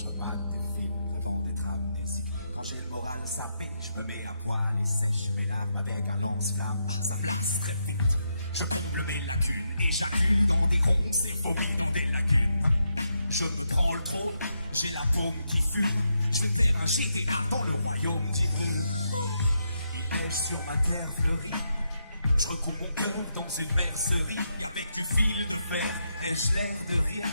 Je mate des films, revends des amnésiques. Quand j'ai le moral sapé, je me mets à poil et sèche mes larmes avec un lance-flamme. Je s'avance très vite. Je comble mes lacunes et j'accule dans des ronces et vomis dans des lacunes. Je me prends le trône, j'ai la paume qui fume. Je vais faire un général dans le royaume divin. Il neige sur ma terre fleurie. Je recoupe mon cœur dans une mercerie. Avec du fil de fer, ai-je l'air de rire?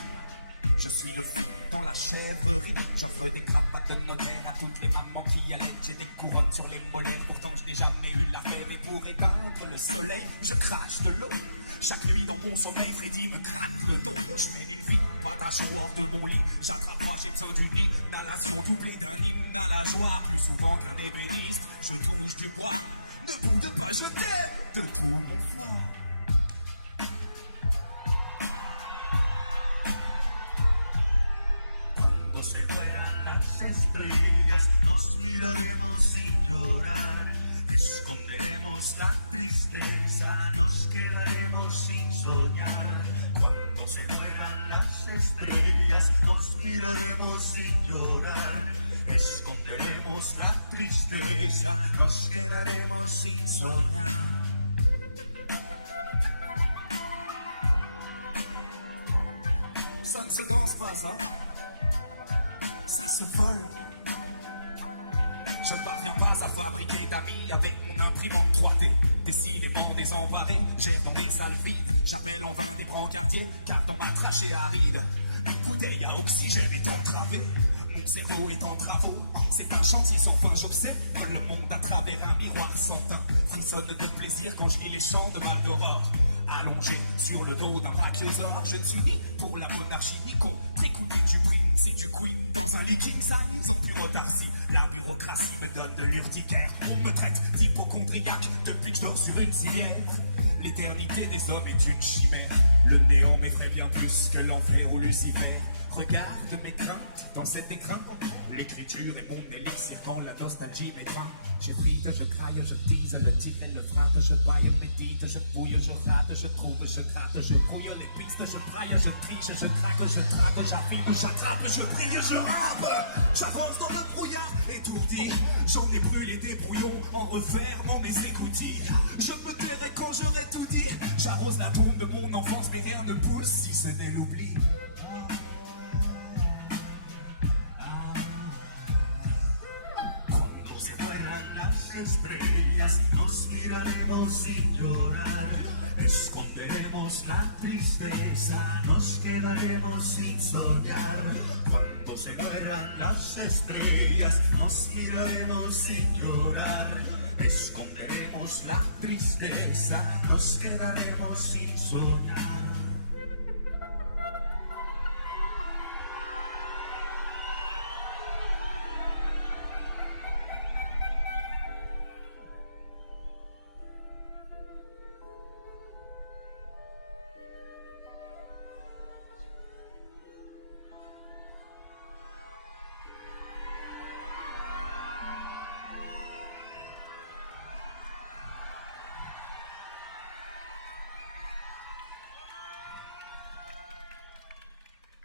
Je suis le fou dans la chèvrerie. J'offre des cravates de notaire à toutes les mamans qui allaient. J'ai des couronnes sur les molaires, pourtant je n'ai jamais eu la fève. Et pour éteindre le soleil, je crache de l'eau. Chaque nuit dans mon sommeil, Freddy me craque le dos. Je mets une vie, partage hors de mon lit. J'attrape moi, j'ai besoin d'une inhalation doublée de l'hymne à la joie. Plus souvent qu'un ébéniste, je touche du bois. Debout de pas, je t'aime, debout mon froid. Cuando se fueran las estrellas, nos miraremos sin llorar. Esconderemos la tristeza, nos quedaremos sin soñar. Cuando se mueran las estrellas, nos miraremos sin llorar. Esconderemos la tristeza, nos quedaremos sin soñar. Ça ne se pense pas, ça. Ça se vole. Je ne parviens pas à fabriquer d'amis avec mon imprimante 3D. Décidément désemparé, j'erre dans les salles vides. J'appelle en vain des brancardiers, car dans ma trachée aride, une bouteille à oxygène est entravée. Mon cerveau est en travaux, c'est un chantier sans fin. J'observe le monde à travers un miroir sans teint. Frissonne de plaisir quand je lis les chants de Maldoror. Allongé sur le dos d'un brachiosaure, je ne suis ni pour la monarchie ni contre. Écoutez, tu primes si tu queen dans un lit king size ou tu retardes. La bureaucratie me donne de l'urticaire. On me traite d'hypochondriaque depuis que je dors sur une civière. L'éternité des hommes est une chimère. Le néant m'effraie bien plus que l'enfer ou Lucifer. Regarde mes craintes dans cet écrin. L'écriture est mon élixir quand la nostalgie m'étreint. J'effrite, je craille, je tease, le titre et le frein. Je baille, médite, je fouille, je rate, je trouve, je gratte, je brouille les pistes, je braille, je triche, je craque, je traque, j'affine, j'attrape, je brille, je rappe. J'avance dans le brouillard étourdi. J'en ai brûlé des brouillons en refermant mes écoutilles. Je me tairai quand j'aurai tout dit. J'arrose la tombe de mon enfance, mais rien ne pousse si ce n'est l'oubli. Cuando se mueran las estrellas, nos miraremos sin llorar. Esconderemos la tristeza, nos quedaremos sin soñar. Cuando se mueran las estrellas, nos miraremos sin llorar. Esconderemos la tristeza, nos quedaremos sin soñar.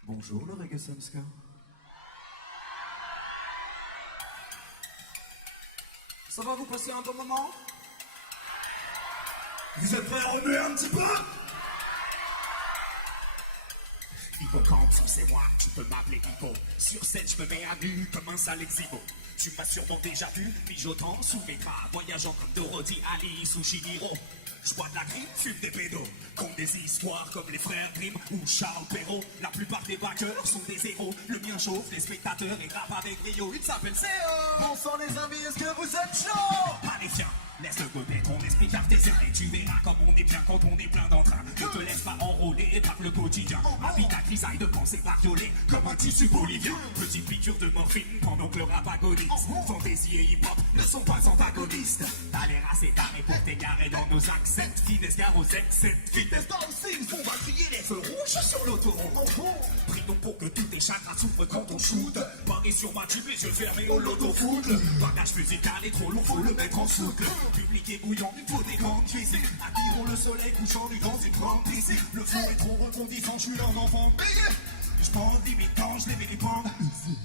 Bonjour le Reggae Samska. Ça va, vous passer un bon moment? Vous êtes prêts à remuer un petit peu? Hippocampe, c'est moi, tu peux m'appeler Hippo. Sur scène, je me mets à nu comme un sale exhibo. Tu m'as sûrement déjà vu, mijotant sous mes draps, voyageant comme Dorothy, Alice ou Chihiro. Je bois de la grippe, fume des pédos, compte des histoires comme les frères Grimm ou Charles Perrault. La plupart des backers sont des héros. Le mien chauffe les spectateurs et grappe avec brio. Il s'appelle CO. Bon sang les amis, est-ce que vous êtes chauds? Pas les tiens, laisse de côté ton esprit cartésien. Et tu verras comme on est bien quand on est plein d'entrain. Ne te laisse pas enrôler par le quotidien. Ma vie ta grisaille de pensée bariolée comme un tissu bolivien. Petite piqûre de morphine pendant que le rap agonise. Fantaisie et hip-hop ne sont pas antagonistes. T'as l'air assez taré pour t'égarer dans nos axes. Vitesse carrossel, cette vitesse dans le signe. On va crier les feux rouges sur l'autoroute. Prie donc pour que tous tes chakras souffrent quand on shoot. Barré sur ma tube, les yeux fermés au loto-foot. Bagage musical est trop lourd, faut le mettre en soute. Public est bouillant, il faut des grandes cuisines. Admirons le soleil couchant du dans une grande piscine. Le fond est trop rebondissant, je suis un enfant bégué. Je pense limitant, je les vilipende.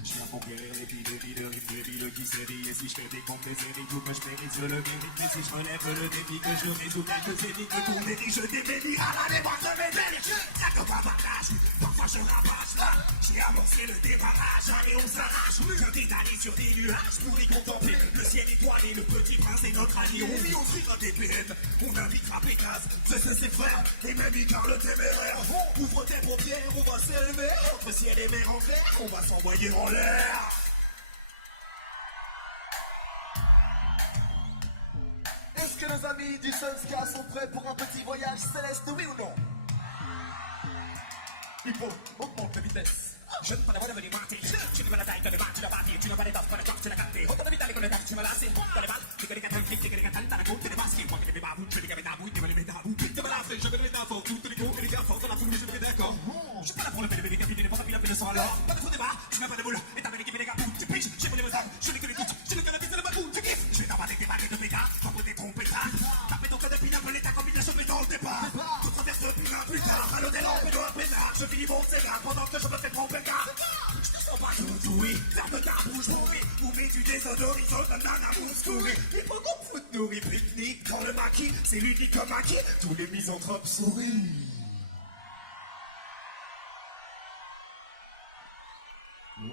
Je viens pour guérir les villes qui se dit. Et si je te décompte les tout que je mérite, je le mérite. Et si je relève le défi que je résous quelques énigmes, tout mérite, je déménis à la démarche de mes délits. Y'a que pas partage, parfois je rabâche là. J'ai amorcé le démarrage, allez on s'arrache. Je t'ai allé sur des nuages pour y contempler le ciel étoilé, le petit prince et notre ami. On vit au frigo des PN, on invitera Pégase, ses frères, et même Icar le téméraire. Ouvre tes paupières, on va s'élever. Entre ciel et mer en clair, on va s'envoyer en l'air. Est-ce que nos amis du Sunska sont prêts pour un petit voyage céleste, oui ou non? Il faut augmente la vitesse. Je ne peux pas devenir mentir. Tu n'as pas la taille, tu n'as pas la bâtie, tu n'as pas les taffes, pas la carte, tu l'as capté. Autant de vitalité que le taxe, tu m'as lassé. Dans les balles, tu connais qu'à t'inquiète, tu connais qu'à t'as la côte, tu n'es masqué. Moi, tu n'es pas vous, tu n'es qu'à mettre à bout, tu vas les mettre à bout. Tu m'as lassé, je vais les mettre à fond, toutes les côtes, les gars, force, dans la foule, je vais d'accord. Je suis pas là pour le pédé, tu n'es pas tapis, le sang alors. Pas de faux débat, tu n'as pas de boule, et t'as l'équipe des gars, tu piches, j'ai volé mes armes, je n'ai que les doutes, je n'ai que la vie, c'est le bagou, tu kiffes. Je vais t'abattre des baguettes de pétard, pas pour détromper ça. Taper ton cœur de pinard, l'état comme il a chopé dans le départ. Tu traverses le pinard plus tard, à l'hôtel en pédo à pénard. Je finis mon cégard pendant que je me fais tromper car. Je te sens pas tout oui, ferme ta bouche, bourré. Ou mets du désodorisant, banana, mousse, courée. Il faut qu'on foute nourrir pique-nique dans le maquis. C'est lui qui comme acquis, tous les misanthropes sourient.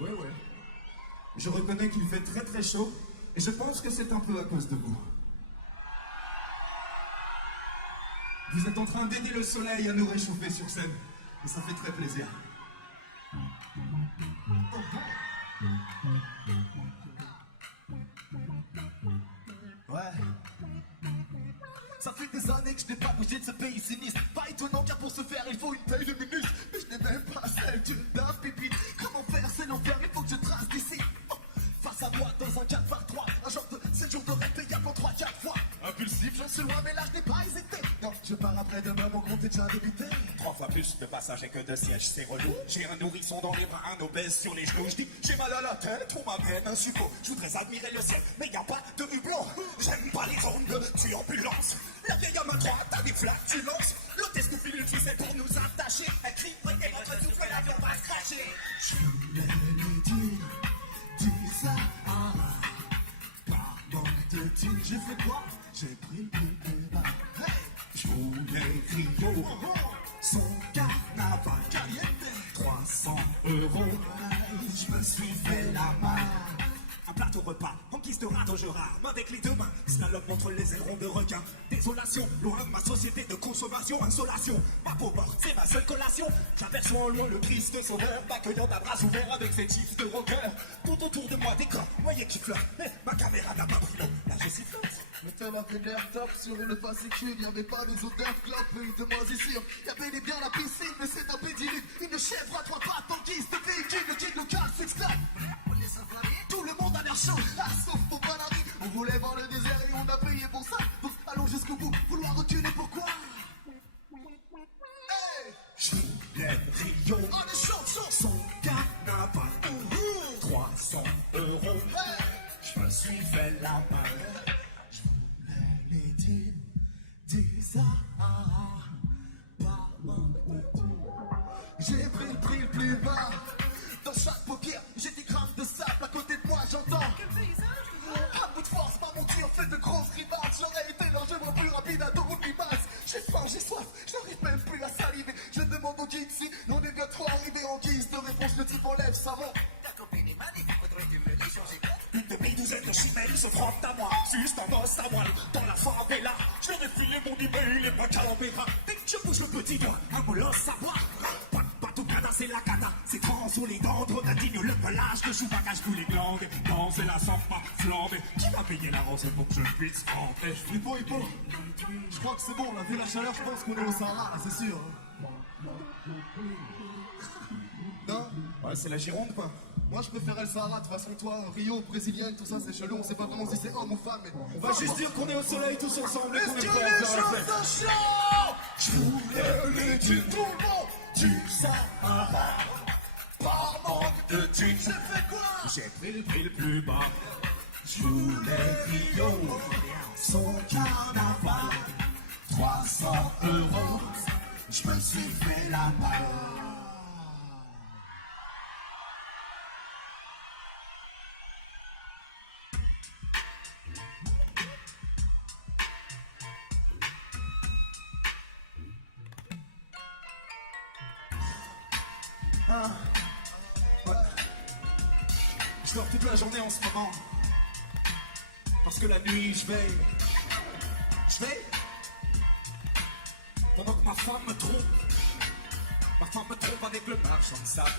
Ouais. Je reconnais qu'il fait très très chaud, et je pense que c'est un peu à cause de vous. Vous êtes en train d'aider le soleil à nous réchauffer sur scène, et ça fait très plaisir. Ouais. Ça fait des années que je n'ai pas bougé de ce pays sinistre. Pas étonnant car pour ce faire il faut une taille de minutes. Mais je n'ai même pas celle d'une dame pipi. Comment faire c'est l'enfer, il faut que je trace d'ici. Face à moi dans un 4x3, un genre de 7 jours de rêve payable en 3-4 fois. Impulsif, j'en suis loin mais là je n'ai pas hésité. Non, je pars après demain, mon compte est déjà débité. 3 fois plus de passagers que de sièges, c'est relou. J'ai un nourrisson dans les bras, un obèse sur les genoux. Je dis, j'ai mal à la tête, on m'amène un suppôt. Je voudrais admirer le ciel, mais y a pas de hublot. J'aime pas les zones de turbulence. La vieille à ma droite a des flatulences. L'hôtesse nous file une ficelle pour nous attacher. Elle crie, et votre souffle, l'avion va se cracher. Je voulais lui dire, dis ça, par manque de thunes, j'ai fait quoi? J'ai pris le plus bas. Hey, je voulais Rio, son carnaval caliente, 300 €. Je me suis fait la main. Un plateau repas, en guise de radeau je rame avec les deux mains. Slalom entre les ailerons de requin. Désolation, loin de ma société de consommation. Insolation, ma peau morte, c'est ma seule collation. J'aperçois en loin le Christ sauveur, m'accueillant à bras ouverts avec ses chiffres de rocker. Tout autour de moi des corps, noyés qui flottent. Mais ma caméra n'a pas pris l'eau, là je sifflote. Le thème avait l'air top sur le fascicule. Y'avait pas des odeurs clopes et de moisissure. Y'avait les bien la piscine, mais c'est un pédiluve. Une chèvre à 3 pattes en guise de véhicule. Le kid local s'exclame. Tout le monde a l'air chaud, ah, sauf ton bon ami. On voulait voir le désert et on a payé pour ça. Donc allons jusqu'au bout, vouloir reculer pourquoi? Hey! Je voulais Rio, Oh les chansons! son carnaval. 300 €. Hey! Je me suis fait la main. Je voulais les dire, dis ça, pas manque de tout. J'ai pris le prix le plus bas. Dans chaque paupière, j'ai des grammes de sable à côté de moi, j'entends. À bout de force, m'a monté en fait de grosses rivages. J'aurais été largement plus rapide à dos l'image. J'ai faim, j'ai soif, je n'arrive même plus à saliver. Je demande au guide si on est bien trop arrivé en guise de réponse. Le type enlève sa main. Une demi-douzaine de chimelles se frottent à moi. Juste un os à voile dans la favela. Je leur ai filé mon email et ma calambéra. Dès que je bouge le petit doigt, un molosse à boire. Pas tout cada, c'est la cata. C'est trans sur les dents, trop d'indigne le pelage. Que je bagage tous les glandes. Danser la samba flambée. Qui va payer la rose pour que je puisse rentrer? Hippo, je crois que c'est bon, là, vu la chaleur, je pense qu'on est au Sahara, là, c'est sûr. Non? Ouais, c'est la Gironde, quoi. Moi, je préférais le Sahara, de toute façon, toi, Rio, brésilienne, tout ça, c'est chelou, on sait pas vraiment si c'est homme ou femme, mais... On va juste dire qu'on est au soleil tous ensemble et qu'on est Est-ce que prêts à les faire la gens fête. sont chauds? Je voulais les dire tout le monde, du Sahara, par manque de thunes, j'ai fait quoi? J'ai pris le prix le plus bas. Je voulais Rio, son carnaval, 300 €, je me suis fait la main. Hein? Ouais. Je dors toute la journée en ce moment. Parce que la nuit, je veille. Pendant que ma femme me trompe. Ma femme me trompe avec le marchand de sable.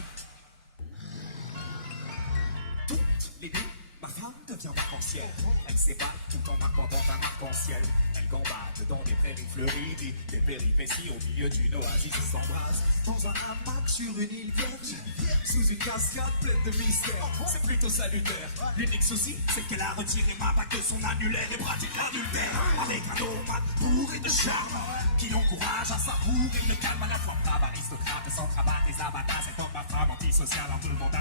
Toutes les nuits, ma femme devient vacancière. Elle s'évade tout en marquant dans un arc-en-ciel. Elle gambade dans des prairies fleuries, vit des péripéties au milieu d'une oasis qui s'embrasse. Dans un hamac sur une île vierge, sous une cascade pleine de mystères. C'est plutôt salutaire. L'unique souci, c'est qu'elle a retiré ma bague de son annulaire et pratique l'adultère. Avec un nomade bourré de charme, qui l'encourage à savourer le calme. À la fois brave aristocrate, sans cravate, des abatas. C'est comme ma femme antisociale en demandant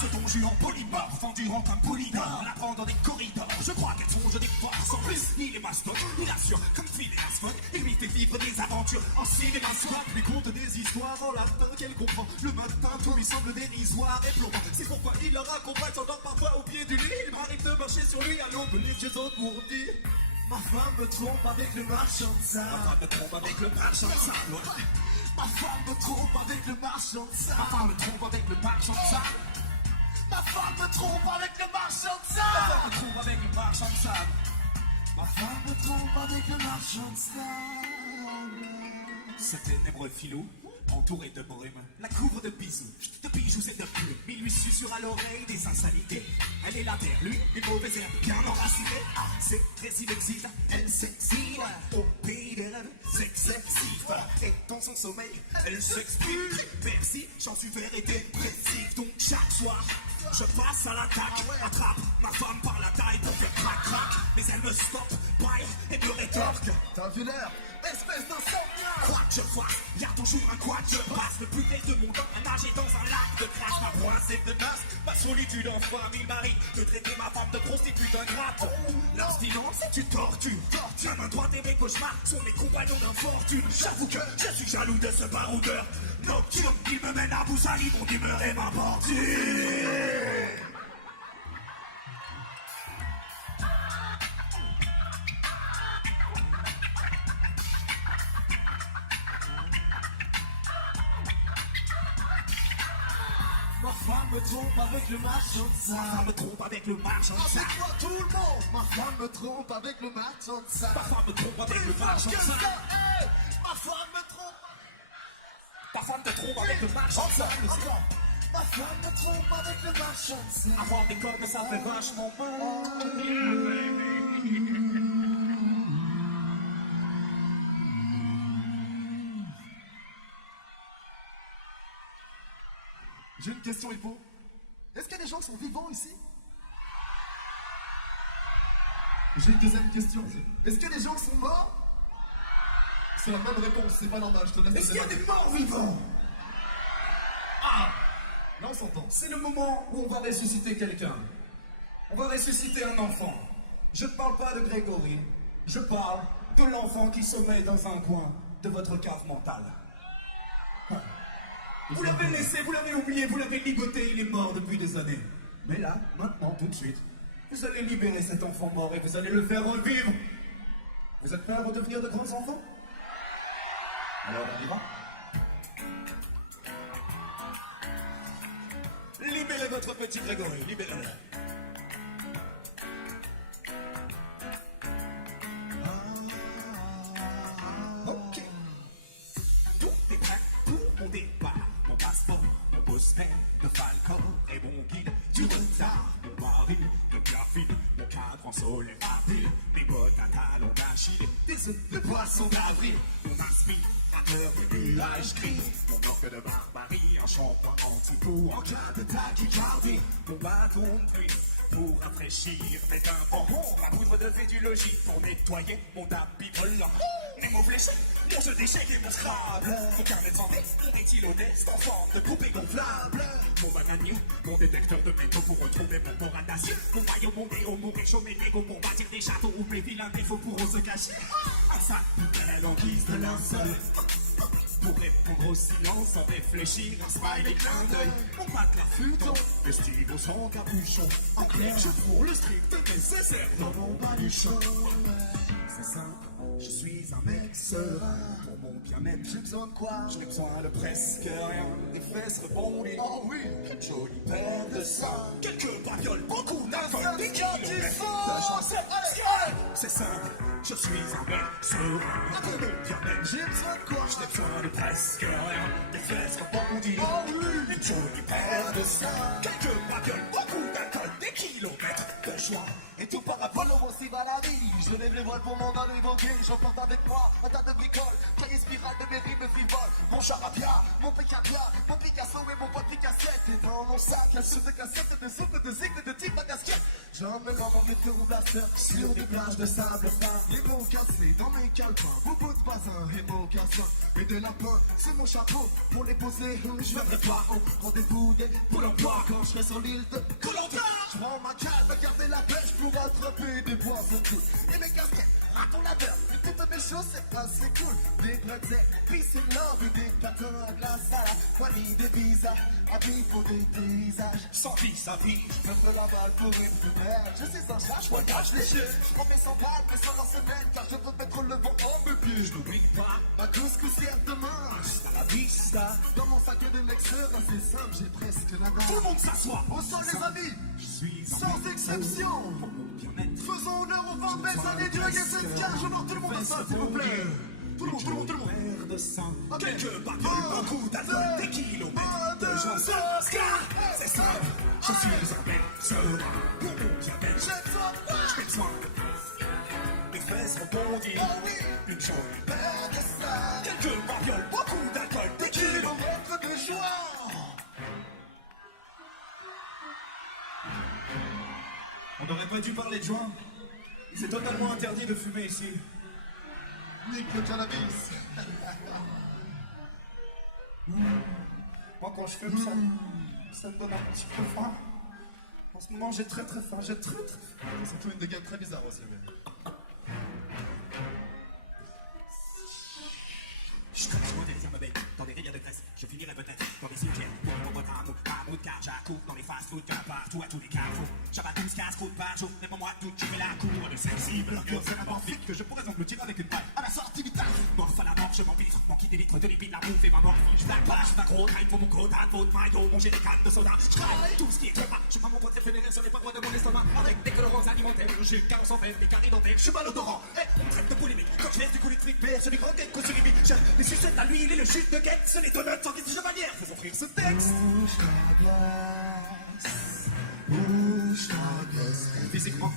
ce dont je en polymorphe, endurant comme polydore. La prend dans des corridors, je crois qu'elle songe des forces. En plus, il est mastoc, il assure comme Phileas Fogg. Il lui fait vivre des aventures en cinémascope. Lui conte des histoires en latin qu'elle comprend. Le matin, tout lui semble dérisoire et plombant. C'est pourquoi il la raccompagne, s'endort parfois au pied du lit. Il m'arrive de marcher sur lui à l'aube, livre j'ai autres pour dire. Ma femme me trompe avec le marchand de sable. Ma femme me trompe avec le marchand de sable. Ma femme me trompe avec le marchand de sable. Ma femme me trompe avec le marchand de sable. Ma femme me trompe avec le marchand de sable. Ma femme me trompe avec le marchand de sable. Ma femme me trompe avec le marchand de sable. Ce ténébreux filou, entouré de brume, la couvre de bisous, de bijoux et de plumes. Il lui susurre à l'oreille des insanités. Elle est là vers lui, une mauvaise herbe bien enracinée. Ah, c'est très illusive, elle s'excite. Au pays des rêves, s'excessif. Et dans son sommeil, elle s'exprime. Merci, j'en suis vert et dépressif. Donc chaque soir, je passe à l'attaque, attrape ma femme par la taille pour faire crac-crac. Mais elle me stoppe, baille et me rétorque. T'as vu l'heure, espèce d'insomniaque. Quoi que je fasse, y'a toujours un quoi que je passe. Le plus vert de mon temps à nager dans un lac de crasse. Ma poisse est tenace, ma solitude en femme. Il m'arrive de traiter ma femme de prostituée ingrate. L'abstinence c'est une torture. La main droite et mes cauchemars sont mes compagnons d'infortune. J'avoue que je suis jaloux de ce baroudeur nocturne. Il me mène à bout sali, mon humeur est ma portée. Ma femme me trompe avec le marchand de sable. Ma femme me trompe avec le marchand de sable. Avec moi tout le monde. Ma femme me trompe avec le marchand de sable. Ma femme me trompe avec le marchand de sable. Hey, ma femme me trompe. Ta femme te trompe avec le marchand de sable. Ma femme me trompe avec le marchand de sable. Avoir des cordes, ça fait vachement mal. J'ai une question, Hippo. Est-ce qu'il y a des gens qui sont vivants ici? J'ai une deuxième question. Est-ce que les gens sont morts? C'est la même réponse, c'est pas normal, je te laisse. Est-ce qu'il y a des morts vivants? Ah! Là on s'entend. C'est le moment où on va ressusciter quelqu'un. On va ressusciter un enfant. Je ne parle pas de Grégory. Je parle de l'enfant qui sommeille dans un coin de votre cave mentale. Vous l'avez laissé, vous l'avez oublié, vous l'avez ligoté, il est mort depuis des années. Mais là, maintenant, tout de suite, vous allez libérer cet enfant mort et vous allez le faire revivre. Vous êtes prêts à redevenir de grands enfants? Alors on y va. Libérez votre petit Grégory, libérez-le. Ok. Tout est prêt pour mon départ. Mon passeport, mon poster de Falcon et mon guide du retard. Mon mari de graphite, mon cadre en sol et papille. Mes bottes à talons d'Achille, des œufs de poisson d'avril. Mon aspirateur de nuages gris. Mon orque de barbarie, un shampoing anti-boue en cas de tachycardie. Mon bâton de pluie pour rafraîchir mes tympans. Ma poudre de védulogie pour nettoyer mon tapis volant. Mes mots fléchés, mon jeu d'échecs et mon Scrabble. Mon carnet de santé, mon éthylonné, en forme de poupée gonflable. Mon bananier, mon détecteur de métaux pour retrouver mon corps à d'acier. Mon maillot, mon néo, mon réchaud, mes négos pour bâtir des châteaux où mes vilains défauts pourront se cacher. À ça, poubelle en guise de linceul. Pour répondre au silence sans réfléchir, un smiley clin d'œil. Mon matelas futon, mes stylos sans capuchon. En clair, je prends le strict nécessaire dans mon baluchon. C'est simple. Je suis un mec serein, pour mon bien-être, J'ai besoin de quoi? je n'ai besoin de presque rien. Des fesses rebondies, Oh oui. une jolie paire de seins, quelques babioles, beaucoup d'alcool, des Viens, kilomètres tu de sens. chance. Allez. C'est simple, je suis un mec serein, pour mon bien-être, J'ai besoin de quoi? je n'ai besoin de presque rien. Des fesses rebondies, Oh oui. une jolie paire de seins, quelques babioles, beaucoup d'alcool, des kilomètres de joie. Et tout par rapport au aussi va la vie. Je lève les voiles pour m'en aller voguer. J'emporte avec moi un tas de bricoles. Cahier spirale de mes rimes frivoles. Mon charabia, mon pécabia, mon Picasso et mon pote Picassiette. Et dans mon sac, la soupe de cassette, de soupe, de zig, de type à casquette. J'emmène dans mon retour blaster sur des plages de sable fin. Les mots cassés dans mes calepins. Beaucoup de bazins et mocassins. Et de la pointe, c'est mon chapeau. Pour les poser, je viendrai pas au rendez-vous des Pôle emploi. Quand je serai sur l'île de Colombia, je prends ma calme, garder la pêche pour attraper des poissons tous. Et mes casquettes, raton laveur, et toutes mes choses, c'est assez cool. Des bretzels, peace and love, et des patins à glace à la poignée de visa. Habits pour des paysages, Sans vis-à-vis, je me fais la balle pour une femelle. Je suis un chat, je voyage léger. Je prends mes 100 balles, mes 100 en semaine, car je veux mettre le vent en mes pieds. je n'oublie pas, Ma couscoussière demain, à la vista. dans mon sac de mixeur, c'est simple, j'ai presque la Tout le dalle. monde s'assoit. Au sol les amis, Je suis sans exception. pour mon bien-être. Faisons honneur aux 20 belles années du reggae 7K. Je vois tout le monde au sol, s'il vous plaît. Tout le monde, tout le monde, tout le monde. Paire de seins, Ok. quelques babioles, beaucoup d'alcool, des kilomètres de gens. C'est simple, je suis un mec serein, pour mon bien-être. J'ai besoin de quoi? J'ai besoin de fesses rebondies, Oh oui. une jolie Père de ça. quelques babioles, beaucoup d'alcool, des kilomètres. Kilomètres de joie. On n'aurait pas dû parler de joint. C'est totalement interdit de fumer ici. Nique le cannabis. Moi, quand je fume, ça me donne un petit peu faim. En ce moment, j'ai très très faim. J'ai très très faim. C'est surtout une de gamme très bizarre aussi. Mais... Je modélise ma bête dans des rivières de graisse. Je finirai peut-être dans des cimetières. Pour mon boîte à mots de car j'accoupe dans les fast-food, car partout à tous les carrefours. J'abats 12 casse-croûtes par jour, mais pour moi, tout j'ai la cour de sensible. C'est un morphique que je pourrais engloutir avec une paille. À la sortie du taf, morph à la mort, je m'empitre. Manquer des litres de lipides, la bouffe et ma morphine. Je tape pas, je fais gros time pour mon quota, faute maillot, manger des cannes de soda. Je travaille tout ce qui est trop bas. Je prends mon poids fédéré sur les parois de mon estomac. Avec des colorants alimentaires, je car on s'en fait des carrés dentaires. Je suis malodorant, on traite de polémique. Quand je laisse du coup électrique, vert, sur les grandes têtes, sur les bites. Les sucettes, la l'huile et le jus de Gex, les donuts sans guise chevalière. Fais offrir ce texte. Bouge ta glace. Bouge ta glace. Physiquement,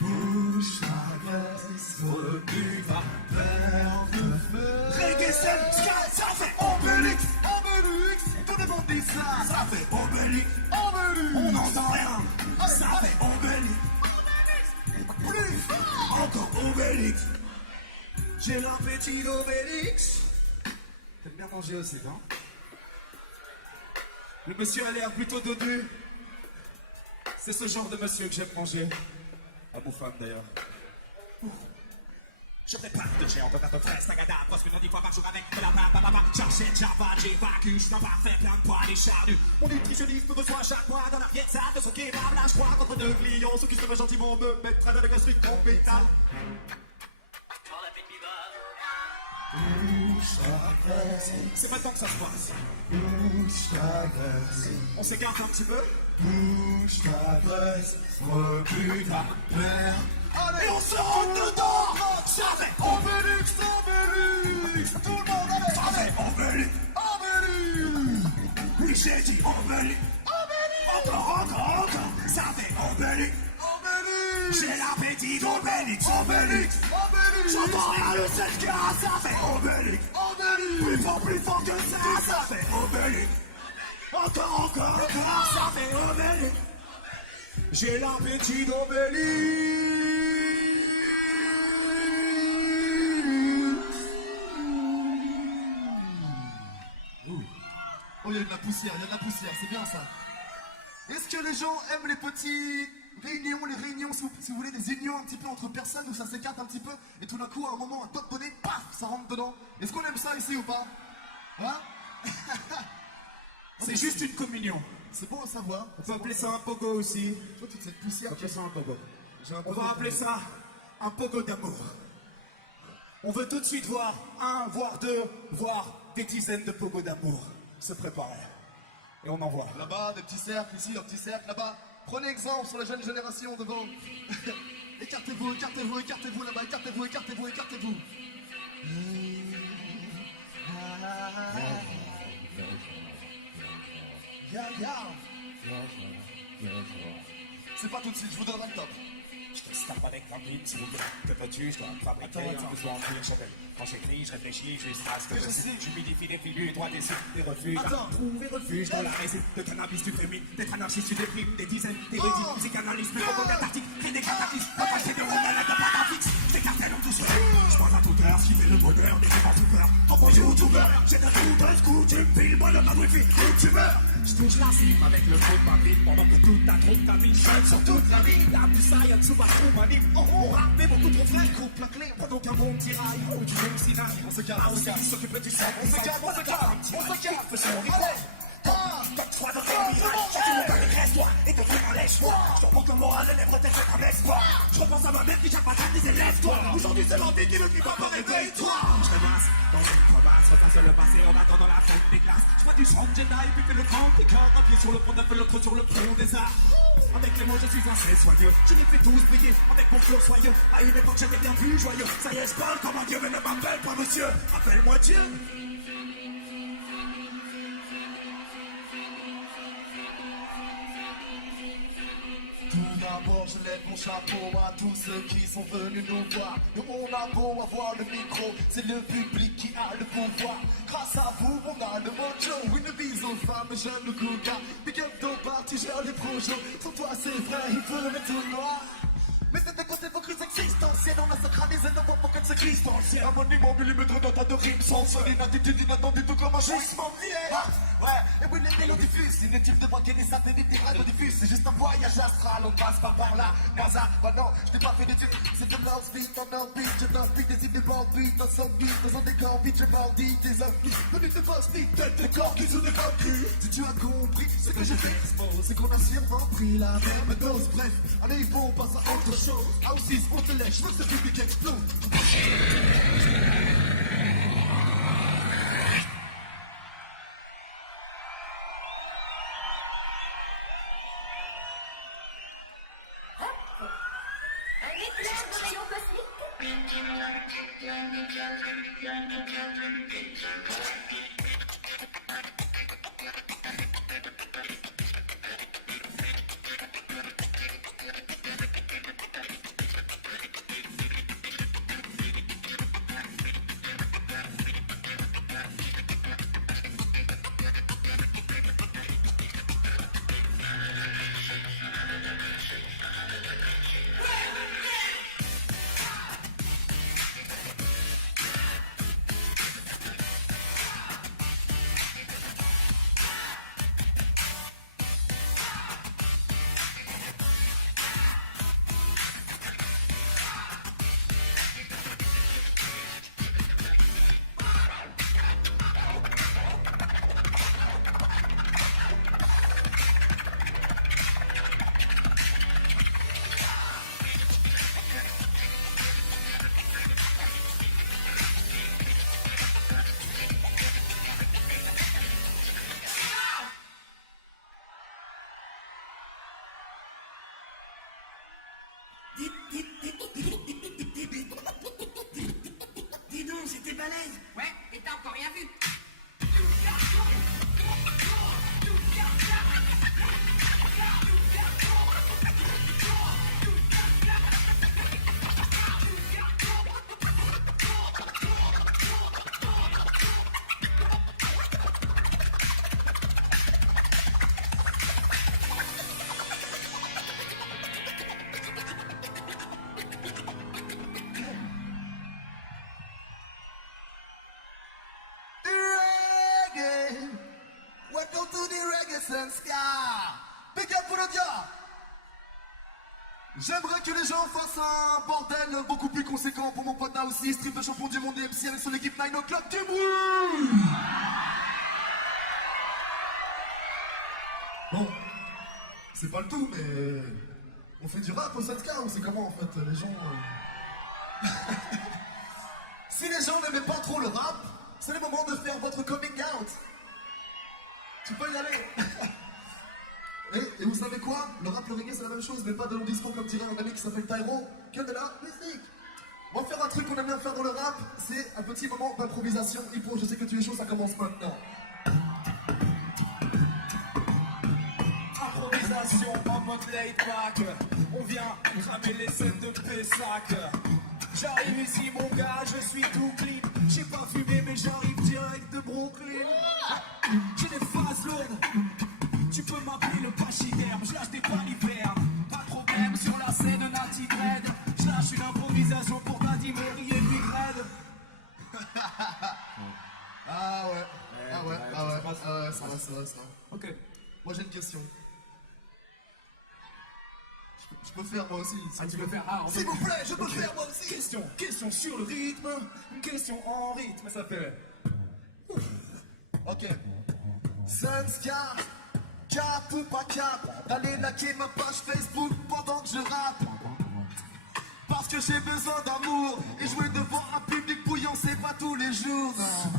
Bouge ta glace. revenu va. Verre de feu. Reggae, scène, ska, ça fait Obélix. Obélix. Tout le monde dit ça. Ça fait Obélix. Obélix. On n'entend rien. Ça fait Obélix. Plus fort. Encore Obélix. J'ai l'appétit d'Obélix. T'aimes bien manger aussi, non? Le monsieur a l'air plutôt dodu. C'est ce genre de monsieur que j'aime manger. À vos femmes d'ailleurs. Je prépare de géants, patates fraises, tagada, presque 10 fois par jour avec de la papa. J'achète, j'avale, j'évacue, je n'en pas fait plein de poids, des charnues. Mon nutritionniste me reçoit chaque mois dans la pièce salle de son kebab. Là, je crois qu'entre deux clients, ceux qui se veulent gentiment me mettre avec un strict compétent. C'est maintenant que ça se passe. Bouge ta glace. On s'écarte un petit peu. Bouge ta glace. Recule ta paire. Et on se rentre dedans. Ça fait Obélix. Obélix. Tout le monde avec. ça fait Obélix. Obélix. Oui, j'ai dit Obélix. Obélix. Encore. Ça fait Obélix. Obélix. J'ai l'appétit d'Obélix. Obélix. Obélix. J'entends rien le 7K, ça fait Obélix. Obélix. Plus fort que ça fait Obélix. Encore, ça fait Obélix. J'ai l'appétit d'Obélix. Oh, il y a de la poussière, c'est bien ça. Est-ce que les gens aiment les petits réunions, si vous voulez, des unions un petit peu entre personnes où ça s'écarte un petit peu et tout d'un coup, à un moment, un top donné, paf, ça rentre dedans. Est-ce qu'on aime ça ici ou pas? Hein? C'est juste une communion. C'est bon à savoir. On peut appeler ça un pogo aussi. Tu vois toute cette poussière. On peut appeler ça un pogo. J'ai un On peu va appeler ça un pogo d'amour. On veut tout de suite voir un, voire deux, voire des dizaines de pogos d'amour se préparer. Et on envoie. Là-bas, des petits cercles, ici, un petit cercle, là-bas. Prenez exemple sur la jeune génération devant. Écartez-vous, écartez-vous, écartez-vous là-bas, écartez-vous, écartez-vous, écartez-vous. C'est pas tout de suite, je vous donnerai le top. Je te tape avec un beat, s'il vous plaît. Que peux-tu, je dois fabriquer un besoin en cuir chapelle. Quand j'écris, je réfléchis, je strasse que je sais. J'humidifie des figures, toi des cibles, des refuges. Trouver refuge dans la résine de cannabis, tu fémines. D'être anarchiste, tu déprimes des dizaines, d'érudits, psychanalystes, mais au tactique, crée des cataclysmes. Pas passer de roue, malade, pas fixe. J'écartèle en douceur. Je pense à toute heure, ce qui fait le bonheur, des pas tout cœur. En bon youtubeur, j'ai un coup de scoop, tu me files, moi, le ma wifi, où tu meurs. Je touche la cible avec le feu de ma vie, pendant que toute ta troupe ta vie, jeune sur toute la vie. La plus saillante, sous ma troupe, ma libre. On rappe, mais beaucoup trop frais, coupe la clé. Pas donc un bon tirail, ou du même sinage. On se calme, s'occupe du sang. On se calme, on se calme, on se calme. Faisons mon allez. Top 3 dans tes mirages. Chacun mon père, dégraisse-toi, et ton truc en lèche-toi. Je t'emporte le moral, les lèvres, tes faits comme espoir. Je repense à ma mère qui chaque matin disait lève-toi. Aujourd'hui, c'est l'envie qui me crie, papa, réveille-toi. Je ramasse dans une crevasse, repasse le passé en attendant la fin des classes. Je vois du chant Jedi, puis fais le grand décor. Un pied sur le pont, un peu l'autre sur le pont des arts. Avec les mots, je suis assez soigneux. Je les fais tous briller avec mon flot soyeux. À une époque, j'avais bien vu joyeux. Ça y est, je parle comme un dieu, mais ne m'appelle pas monsieur. Appelle-moi Dieu. Tout d'abord, je lève mon chapeau à tous ceux qui sont venus nous voir. Nous, on a beau avoir le micro, c'est le public qui a le pouvoir. Grâce à vous, on a le mojo. Une bise aux femmes, j'aime le couga. Big up ton bar, tu gères les projets. Pour toi, c'est vrai, il faut le mettre au noir. Mais c'est des côtés vos crises existentielles. On a sacralisé nos voix pour qu'elles se glissent dans le ciel. Un monument millimètre d'un tas de rimes sans sol. Une attitude inattendue, tout comme un jugement d'hier. Ouais, et oui, les mélos diffusent. Inutile de braquer les satellites, des radios diffuses. C'est juste un voyage astral, on passe pas par là. NASA, bah non, je t'ai pas fait d'études. C'est de l'orbite en orbite. Je t'invite des idées morbides, dans son beat, dans un décor vite, je bandis des zombies. Venus de post-it, tête de corps qui se décoquille. Si tu as compris ce que j'ai fait, c'est qu'on a sûrement pris la même dose. Bref, allez, bon, on passe à autre chose. Ah aussi, on te lèche, je veux que ce public explose. Un éclair de rayon Dis donc, j'étais balèze. Ouais, et t'as encore rien vu. Welcome to the Reggae Senska. Big up pour le dia. J'aimerais que les gens fassent un bordel beaucoup plus conséquent pour mon pote là aussi, triple champion du monde MC avec son équipe 9 o'clock du bruit. Bon, c'est pas le tout, mais on fait du rap au Senska ou c'est comment en fait les gens Si les gens n'aimaient pas trop le rap, c'est le moment de faire votre coming out. Tu peux y aller. Et vous savez quoi? Le rap, le reggae, c'est la même chose, mais pas de long discours comme dirait un ami qui s'appelle Tyro, que de la musique. On va faire un truc qu'on aime bien faire dans le rap, c'est un petit moment d'improvisation. Hippo, je sais que tu es chaud, ça commence maintenant. Improvisation en mode laid back. On vient cramer les scènes de Pessac. J'arrive ici mon gars, je suis tout clean. J'ai pas fumé mais j'arrive direct de Brooklyn. J'ai des phases lourdes. Tu peux m'appeler le pachyderme, je lâche des palivers. Pas de problème sur la scène Natty Dread. Je lâche une improvisation pour Daddy Mary et Big Red. Ah ouais, ça va. Ok. Moi j'ai une question. Je peux faire moi aussi. Ah, tu veux faire S'il vous plaît, je peux faire moi aussi. Question sur le rythme, une question en rythme, ça fait. Ok. Sunska, cap ou pas cap, allez liker ma page Facebook pendant que je rappe. Parce que j'ai besoin d'amour et jouer devant un public bouillant, c'est pas tous les jours. Non.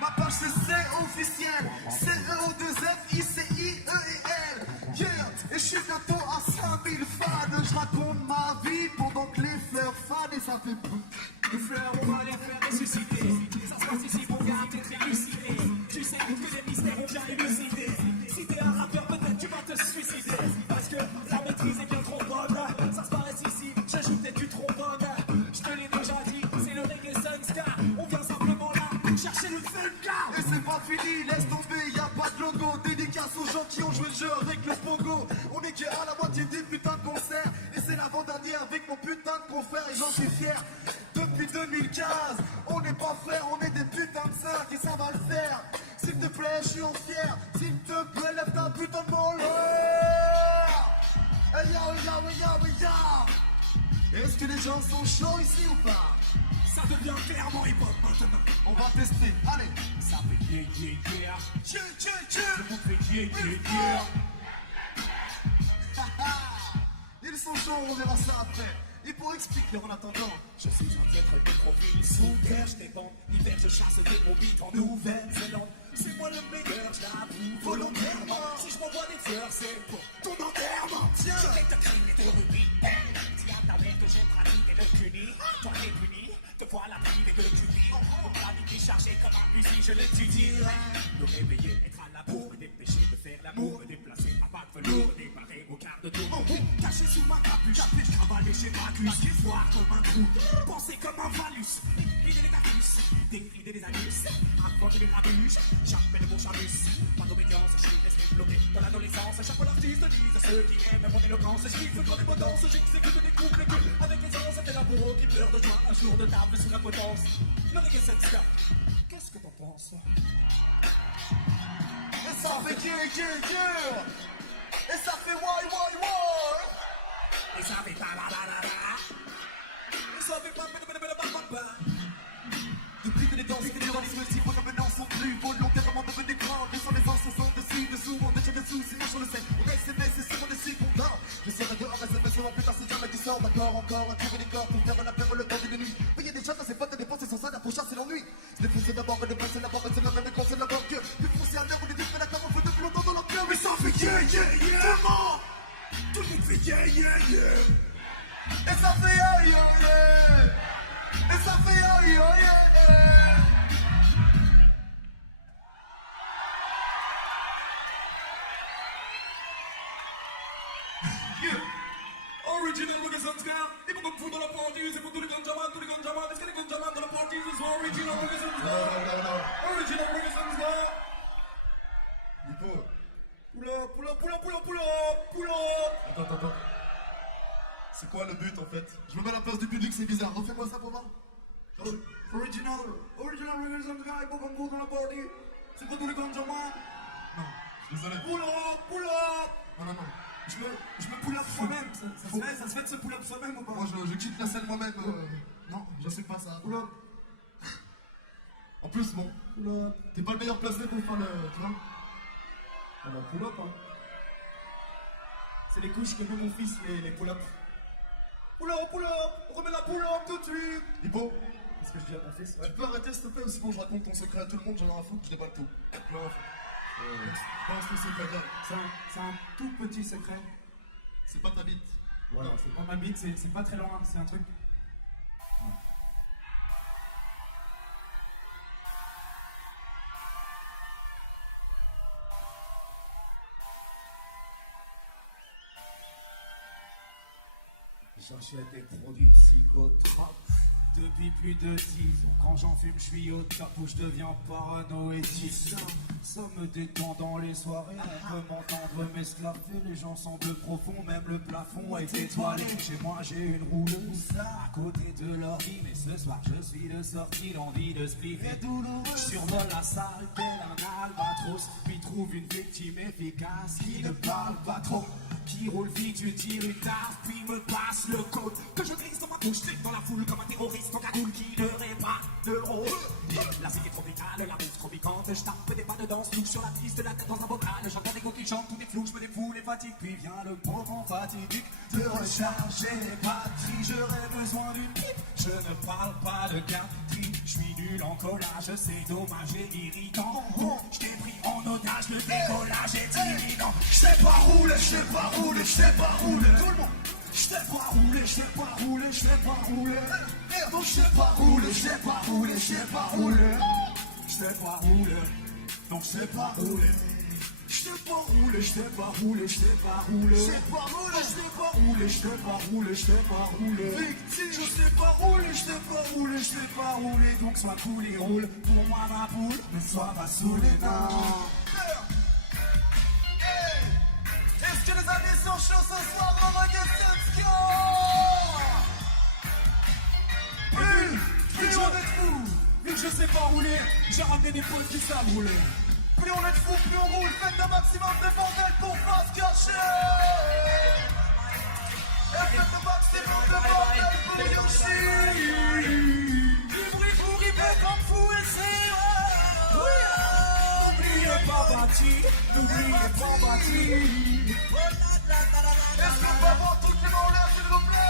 Ma page c'est officiel, C-E-O-2-F-I-C-I-E-E-L. Yeah, et je suis bientôt à 5000 fans. Je raconte ma vie pendant que les fleurs fanent et ça fait boum. Les fleurs, on va les faire ressusciter. Ça se passe ici, mon gars, t'es bien halluciné. Tu sais que des mystères, on vient élucider. Si t'es un rappeur, peut-être tu vas te suicider. Parce que la maîtrise est bien trop bonne. Ça se passe ici, j'ajoute des tu trombones. Je te l'ai déjà dit, c'est le reggae Sunska. On vient simplement là, chercher le Sunska. Et c'est pas fini, laisse tomber, y a pas de logo. Dédicace aux gens qui ont joué le jeu avec le pogo. On est qu'à la moitié des putains de concerts. Et c'est l'avant-dernier avec mon putain de confrère. Et j'en suis fier. Depuis 2015, on n'est pas frères, on est des putains de sœurs. Et ça va le faire. S'il te plaît, je suis en fier. S'il te plaît, lève ta putain de main. Hey yo. Est-ce que les gens sont chauds ici ou pas? Ça devient clairement hip-hop maintenant. On va tester, allez. Ça fait yeah. Tchè. On fait yeah. Ils sont chauds, on verra ça après. Et pour expliquer en attendant, Je suis un piètre de profil sous terre, je dépends. L'hiver, je chasse des mobiles en Nouvelle-Zélande. C'est moi le meilleur, je l'avoue volontairement. Si je m'envoie des fleurs, c'est pour ton enterrement. Tiens, je vais te crier de rubis. Dis à ta mère que j'ai pratiqué le cuni. Toi, t'es puni, te voilà privé de tu vis. Mon gravité chargée comme un fusil, je l'étudierai. Me réveiller, être à la bourre, me dépêcher de faire l'amour, me déplacer à pas de velours, me déparer au quart de tour. Caché sous ma capuche, cavaler chez ma cuisse, voir comme un trou, penser comme un phallus, vider les cactus, décrider les anus, affronter les rabuches, j'appelle mon chamus, pas d'obédience, je suis resté bloqué dans l'adolescence, chaque fois l'artiste disent ceux qui aiment mon éloquence, je kiffe quand les potences, j'exécute des coups, avec aisance, c'était la bourreau qui pleure de joie, un jour de table sous la potence, le reggae Sunska, qu'est-ce que t'en penses? et ça fait yeah. Et ça fait why. Et ça fait et ça fait Depuis que les danses si vos maintenant sont plus volontairement devenus grands. Les sons les anciens sont dessous, on est déjà dessous, sinon je le sais. On SMS, c'est sur des secondes. Je serai dehors, SMS, mon putain, c'est jamais qui sort. D'accord, encore, attirer les corps pour faire un apéro le temps d'une nuit. Payer des chats, c'est pas de dépenser sans ça, la prochaine c'est l'ennui. Les pousser d'abord, les passer d'abord, c'est la même c'est d'abord que. Les pousser à l'heure, on est diffé d'accord, on fait depuis longtemps dans leur cœur. Mais ça fait yeah. tout le monde fait yeah. Et ça fait yeah. Et ça fait yeah. Original reggae Sunska, il faut qu'on fout dans la partie, c'est pour tous les ganjaman, est-ce que les ganjaman dans la partie, c'est original reggae Sunska? Non. Original reggae Sunska. Hippo. Pull up. Attends. C'est quoi le but en fait? Je me mets à la place du public, c'est bizarre. Refais-moi ça pour voir. Original reggae Sunska, il faut qu'on fout dans la partie, c'est pour tous les ganjaman. Non, désolé. Pull up. Non. Je me pull up soi-même, ça se fait de se pull up soi-même ou pas? Moi je quitte la scène moi-même. Non, je sais pas ça. Pull up. En plus, bon, t'es pas le meilleur placé pour faire le. Tu vois? On va pull up, hein. C'est les couches que veut mon fils, les pull up. Pull up, on remet la pull up tout de suite. Hippo, ce que je dis à mon fils. Tu peux arrêter s'il te plaît ou sinon je raconte ton secret à tout le monde, j'en ai rien à foutre, je déballe tout. J'en ai rien à foutre. Balance ton secret, gars. C'est un tout petit secret. C'est pas ta bite. Voilà, c'est pas ma bite, c'est pas très loin, c'est un truc. J'achète des produits psychotropes depuis plus de 10 ans. Quand j'en fume, je suis au top où je deviens paranoïaque. Ça me détend dans les soirées. On peut m'entendre m'esclaffer. Les gens semblent profonds, même le plafond est étoilé. Chez moi, j'ai une rouleuse à côté de l'ordi. Mais ce soir, je suis de sortie. L'envie de spliff est douloureuse. Je survole la salle tel un albatros. Puis trouve une victime efficace qui ne parle pas trop. Qui roule vite, tu tires une taf, puis me passe le code. Que je glisse dans ma bouche, tripe dans la foule comme un terroriste en cagoule qui ne répare d'euro. La cité tropicale, la bouffe trop piquante. Je tape des pas de danse, louche sur la piste, la tête dans un bocal. J'entends des gars qui chantent, tout est flou, je me défoule les fatigues. Puis vient le moment fatidique de recharger les batteries. J'aurais besoin d'une pipe, je ne parle pas de gâterie. Je suis nul en collage, c'est dommage et irritant. Je t'ai pris en otage, le décollage est imminent. Je sais pas rouler, je sais pas rouler, je sais pas rouler. Tout le monde. Je sais pas rouler, je sais pas rouler, je sais pas rouler. Merde, je sais pas rouler, je sais pas rouler, je sais pas rouler. Je sais pas rouler, donc je sais pas rouler. Je sais pas rouler, je sais pas rouler, je sais pas rouler. Je sais pas rouler, je sais pas rouler, je sais pas rouler, je sais pas rouler. Victime, je sais pas rouler, je sais pas rouler, je sais pas rouler. Donc sois cool et roule pour moi ma poule, mais sois pas sous les mains. Est-ce que les amis sont chauds ce soir? Plus on est fou, vu que je sais pas rouler, j'ai ramené des potes qui savent rouler. Plus on est de fous, plus on roule, faites un maximum de bordel pour pas se cacher. Et faites un maximum de bordel pour Yoshi. Du bruit pour y faire comme fou et c'est n'oubliez pas bâti, n'oubliez pas bâti. Est-ce qu'on peut avoir toutes les mains en l'air s'il vous plaît?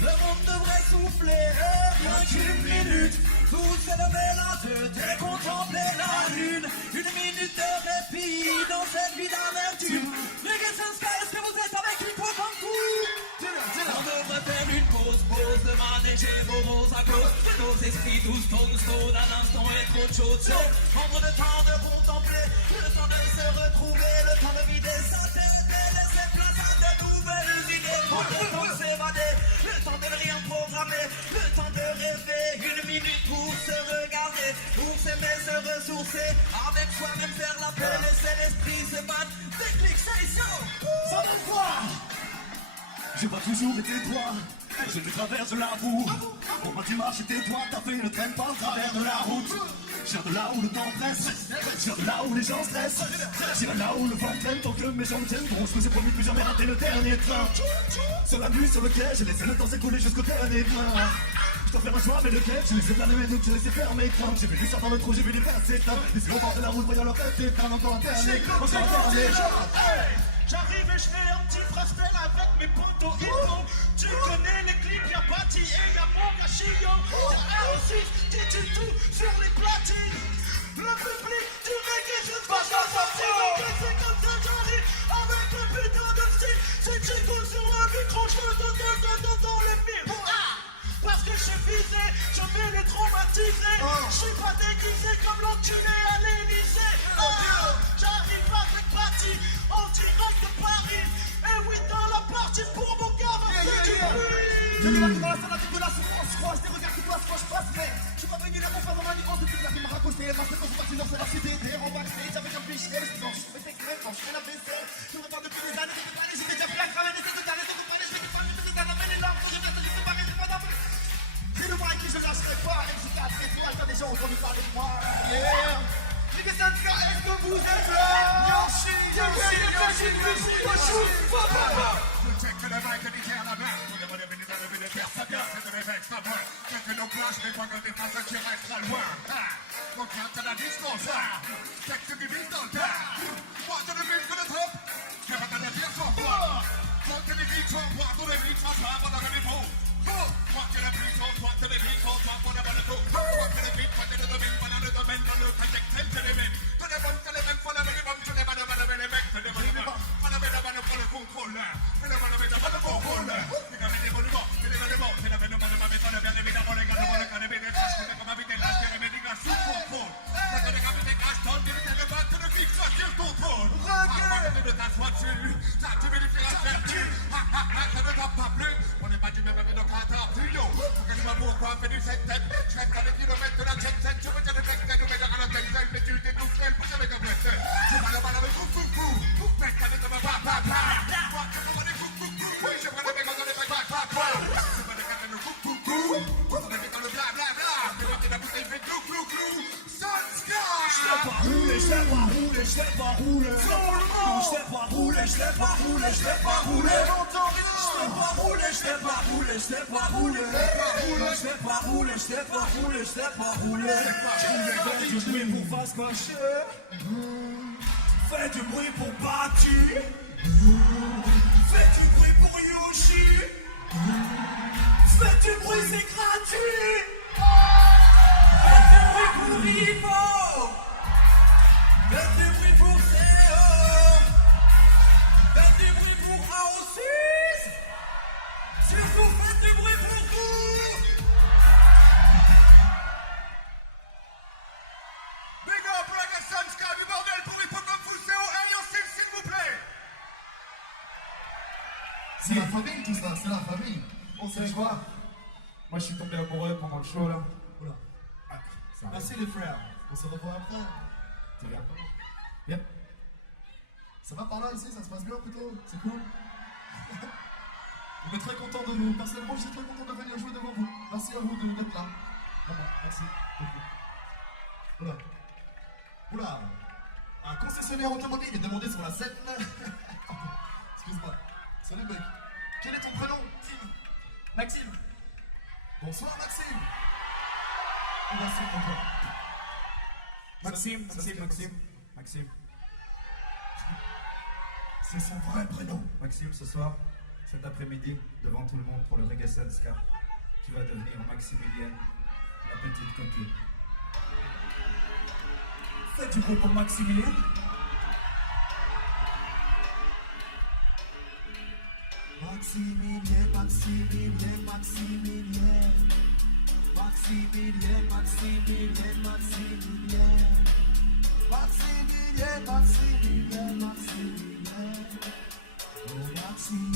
Le monde devrait souffler, rien qu'une minute. Tous se lever la tête et contempler la lune. Une minute de répit dans cette vie d'amertume. Niggas and Sky, est-ce que vous êtes avec une peau comme tout? On devrait faire une pause de manéger vos roses à cause de nos esprits tous stone, un instant est trop de choses. Prendre le temps de contempler, le temps de se retrouver, le temps de vider sa tête et laisser place à de nouvelles idées. Pour le temps de s'évader, le temps de ne rien programmer, le temps de rêver, une minute pour se regarder, pour s'aimer, se ressourcer, avec soi-même faire la paix, laisser l'esprit se battre. Technique, c'est chaud. Ça va quoi? J'ai pas toujours été droit, je me traverse la boue. Pour moi tu marches et tes doigts, t'as fait le train par le travers de la route. J'irai de là où le temps presse, j'irai de là où les gens stressent. J'irai là où le vent traîne tant que mes jambes tiennent. Bon, je me suis promis plus jamais rater le dernier train. Sur la nuit, sur le quai, j'ai laissé le temps s'écouler jusqu'au dernier train. Je dois faire un choix, mais lequel? Je laissé planer mes doutes, j'ai laissé faire mes craintes. J'ai vu du sang dans le trou, j'ai vu des verres s'éteindre. Les yeux au bord de la route, voyant leur tête éteindre. Encore un dernier, encore un dernier. J'arrive et je fais un petit freestyle avec mes potos hippo. Tu connais les clips, y'a Bati et y'a mon gachillo. Y'a R6 qui tue tout sur les platines. Le public du reggae, je ne passe pas sortir. C'est comme ça j'arrive avec un putain de style. C'est Chico sur le micro, je me donne dans les films. Parce que je suis visé, je vais les traumatiser. Je suis pas déguisé comme l'enculé à l'Élysée. J'arrive avec Bati, en direct de Paris. Et oui, dans la partie pour mon gars, c'est du bruit. Dans la salle avec de la souffrance, je croise des regards qui passent quand je passe. Mais je suis pas venu là pour faire mon manigance depuis que la vie m'a raccosté. Parce que quand je suis parti dans cette cité, t'es en backstage avec un fichier. Je mais c'est crème quand je fais la vaisselle. Je me parle depuis des années, j'étais pas allé, j'étais déjà plein, cramé, j'étais de carré, j'étais pas allé, je vais te parler, j'étais d'arraver les larmes. Je reste, j'étais pas c'est pas d'arraver. C'est le mic qui je lâcherai pas. MC4 étoile, t'as déjà entendu parler de moi. Yeah. Niggas and Sky, est-ce que vous êtes là? Yoshi, Yoshi, Yoshi, Yoshi, Yoshi, Check le mec et niquer la main. On est pas devenu dans le but de faire ça bien, c'est de l'évêque, ça va. Check nos plages, mais pas dans des façons qui restent loin. On crainte à la distance, check ce qui vise dans le tas. Moi, je ne vise que le top. Je vais pas te le dire sans foi. Toi que les victoires, toi que les victoires, toi pour la bonne peau. Toi que les victoires, toi que les victoires, toi pour la bonne peau. Toi que les victoires, tu le domaine, pendant le domaine, dans le trajectoire, tu les mêmes. Tu les bonnes, pour le minimum, tu les bonnes, les mecs, tu les bonnes, pour le contrôle. Tu les bonnes, pour le contrôle. Tu les bonnes, pour le contrôle. Tu les bonnes, pour le contrôle. Bien évidemment, les gars, les gars, comme habiter là, c'est les médicaments sous contrôle. Ça te décapite des caches, ton dieu, le bas, tu le fixes sur ton trône. De ta voiture, ça te vérifie la vertu. Ça ne va pas plus. On n'est pas du même avec nos catapultes. Faut que je vois pourquoi faire du set-tête. Je reste à des kilomètres de la jet-set. Je veux dire des mecs, nous mettre à la tête, mais tu t'es tout seul, pour jamais te blesser. Je vais le mal avec coucou. Mec, t'as des comme un papa. Moi, je prends des coucou. Oui, je prends des mecs dans les mecs, papa. Je prends des gars de coucou. On est dans le blablabla. Tu vois que la bouteille fait clou. Sunska. Je sais pas rouler, je sais pas rouler, je sais pas rouler. Je sais pas rouler, je sais pas rouler, je sais pas rouler. J'entends rien. Je sais pas rouler, je sais pas rouler, je sais pas rouler. Je sais pas rouler, je sais pas rouler, je sais pas rouler. Fais du bruit pour face cachée. Fais du bruit pour Bati. Fais du bruit pour Yoshi. Fais du bruit, c'est gratuit. Fais du bruit pour Rivo. Faites du bruit pour Théo. Faites du bruit pour AO6. Surtout faites du bruit pour vous. Big up pour la gueule Sunska, du bordel pour les potes comme vous, c'est au Alliance, s'il vous plaît. C'est la famille tout ça, c'est la famille. On sait quoi? Moi, je suis tombé amoureux pendant le show là. Oula. Ça va. Merci les frères. On se revoit après. Tu viens. Yep. Ça va par là ici, ça se passe bien plutôt, c'est cool. On est très content de vous. Personnellement, je suis très content de venir jouer devant vous. Merci à vous d'être là. Vraiment, merci beaucoup. Oula. Oula. Un concessionnaire automobile est demandé sur la scène. Excuse-moi. Salut mec. Quel est ton prénom? Maxime. Bonsoir Maxime. Merci pour toi. Maxime. C'est son vrai prénom. Maxime, ce soir, cet après-midi, devant tout le monde pour le Reggae Sunska, tu vas devenir Maximilien, la petite copine. Fais du bruit pour Maximilien. Maximilien. Oh Maximilien.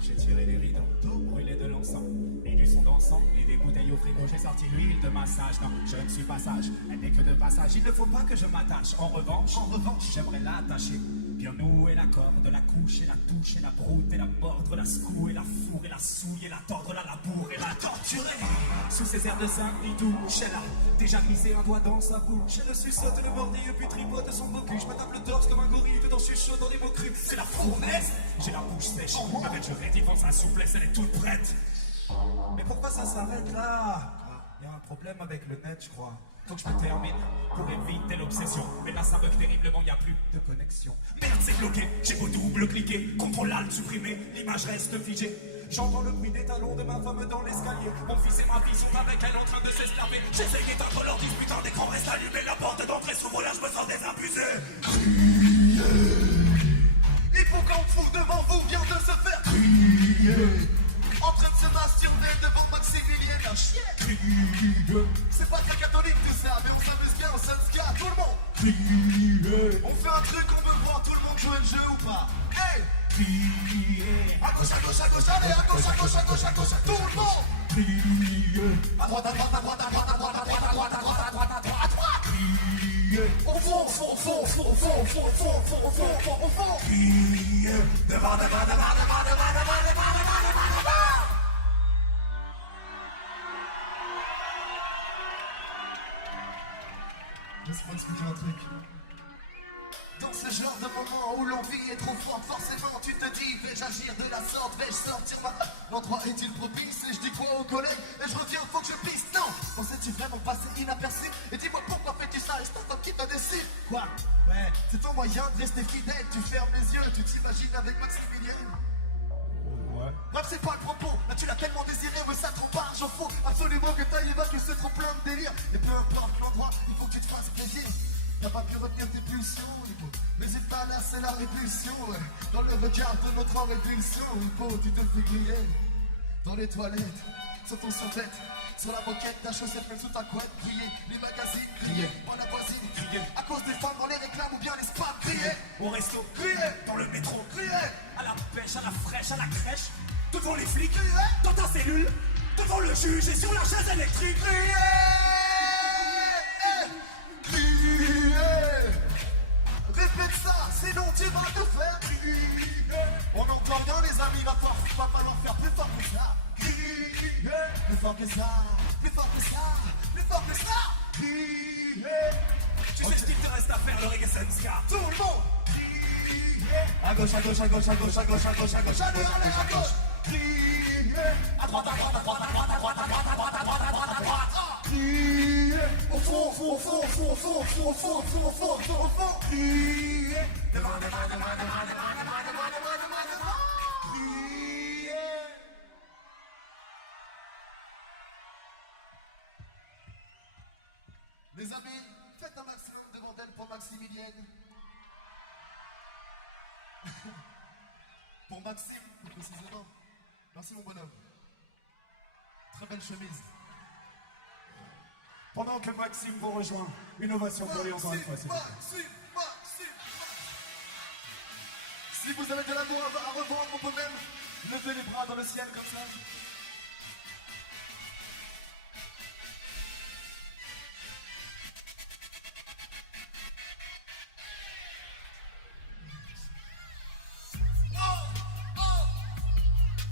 J'ai tiré les rideaux, brûlé de l'encens, et du son d'encens, et des bouteilles au frigo. J'ai sorti l'huile de massage. Non, je ne suis pas sage, elle n'est que de passage. Il ne faut pas que je m'attache. En revanche, j'aimerais l'attacher. Bien nouer la corde, la couche et la touche et la broute et la mordre, la secouer, la fourrer, la souiller, la tordre, la labourer, la torturer. Sous ses airs de Saint-Bridouche, elle a déjà glissé un doigt dans sa bouche. Elle suçote le mordille puis tripote son beau cul. Je me tape le torse comme un gorille dedans chuchote dans des mots crus. C'est la fournaise, j'ai la bouche sèche. Avec je rédivance sa souplesse, elle est toute prête. Mais pourquoi ça s'arrête là? Il y a un problème avec le net, je crois. Faut que je me termine pour éviter l'obsession. Mais là ça bug terriblement, y a plus de connexion. Merde, c'est bloqué, j'ai beau double-cliquer, contrôle alt supprimer, l'image reste figée. J'entends le bruit des talons de ma femme dans l'escalier. Mon fils et ma fille sont avec elle en train de s'esclaver. J'essaye d'éteindre leur dispute, un écran reste allumé. La porte d'entrée s'ouvre, là je me sens désabusé. Hippocampe fou devant vous vient de se faire crier. En train de se masturber devant Maximilien, un chien. C'est pas très catholique tout ça, mais on s'amuse bien, on Sunska, tout le monde. On fait un truc, on veut voir tout le monde jouer le jeu ou pas. Hey! À gauche, à gauche, à gauche, allez, à gauche, à gauche, à gauche, à gauche, tout le monde. À droite, à droite, à droite, à droite, à droite, à droite, à droite, à droite, à droite, à droite, à droite. Au fond, au fond, au fond, au fond, au fond, au fond, au fond, au fond, au fond, au fond, au fond. Devant, devant, devant, devant, devant, devant, devant, devant, devant. Laisse-moi expliquer un truc. Dans ce genre de moment où l'envie est trop forte, forcément tu te dis, vais-je agir de la sorte, vais-je sortir ma... L'endroit est-il propice? Et je dis quoi aux collègues? Et je reviens, faut que je pisse. Non, pensais-tu vraiment passer inaperçu? Et dis-moi pourquoi fais-tu ça? Et c'est toi qui te décide. Quoi? Ouais, c'est ton moyen de rester fidèle. Tu fermes les yeux, tu t'imagines avec Maximilien. Ouais. Bref, c'est pas le propos. Là, tu l'as tellement désiré, mais ça trop part, j'en fous. Absolument que t'ailles évacuer ce trop plein de délire. Et peu importe l'endroit, il faut que tu te fasses plaisir. T'as pas pu retenir tes pulsions, Hippo. Mais c'est pas là, c'est la répulsion. Ouais. Dans le regard de notre répulsion, Hippo, tu te fais griller. Dans les toilettes, sur ton survêt, sur la moquette, ta chaussette, même sous ta couette, crier. Les magazines, crier. Pas la voisine, crier. À cause des femmes, on les réclame ou bien les spams, crier. Au resto, Crier. dans le métro, Crier. à la pêche, à la fraîche, à la crèche, devant les flics, Crier. dans ta cellule, devant le juge et sur la chaise électrique. Crier. Crier. Répète ça, sinon tu vas te faire crier. On n'entend rien les amis, va falloir faire plus fort que ça. Crier. Plus fort que ça, plus fort que ça, plus fort que ça. Crier. Tu sais ce qu'il te reste à faire, le reggae ska. Tout le monde. Crier. À gauche, à gauche, à gauche, à gauche, à gauche, à gauche, à gauche, allez, allez, à gauche. Crier. À droite, à droite, à droite, à droite, à droite, à droite, à droite, à droite, à droite, à droite. Crier. Au fond, au fond, au fond, au fond, au fond, au fond, au fond, au fond, au fond, au fond, au fond. Crier. Devant, devant, devant, devant, devant, devant, devant, devant, devant. Crier. Les amis, faites un maximum de bordel pour Maximilienne. Pour Maxime, plus précisément. Merci mon bonhomme. Très belle chemise. Pendant que Maxime vous rejoint, une ovation pour lui encore une fois. Maxime. Si vous avez de l'amour à revendre, on peut même lever les bras dans le ciel comme ça.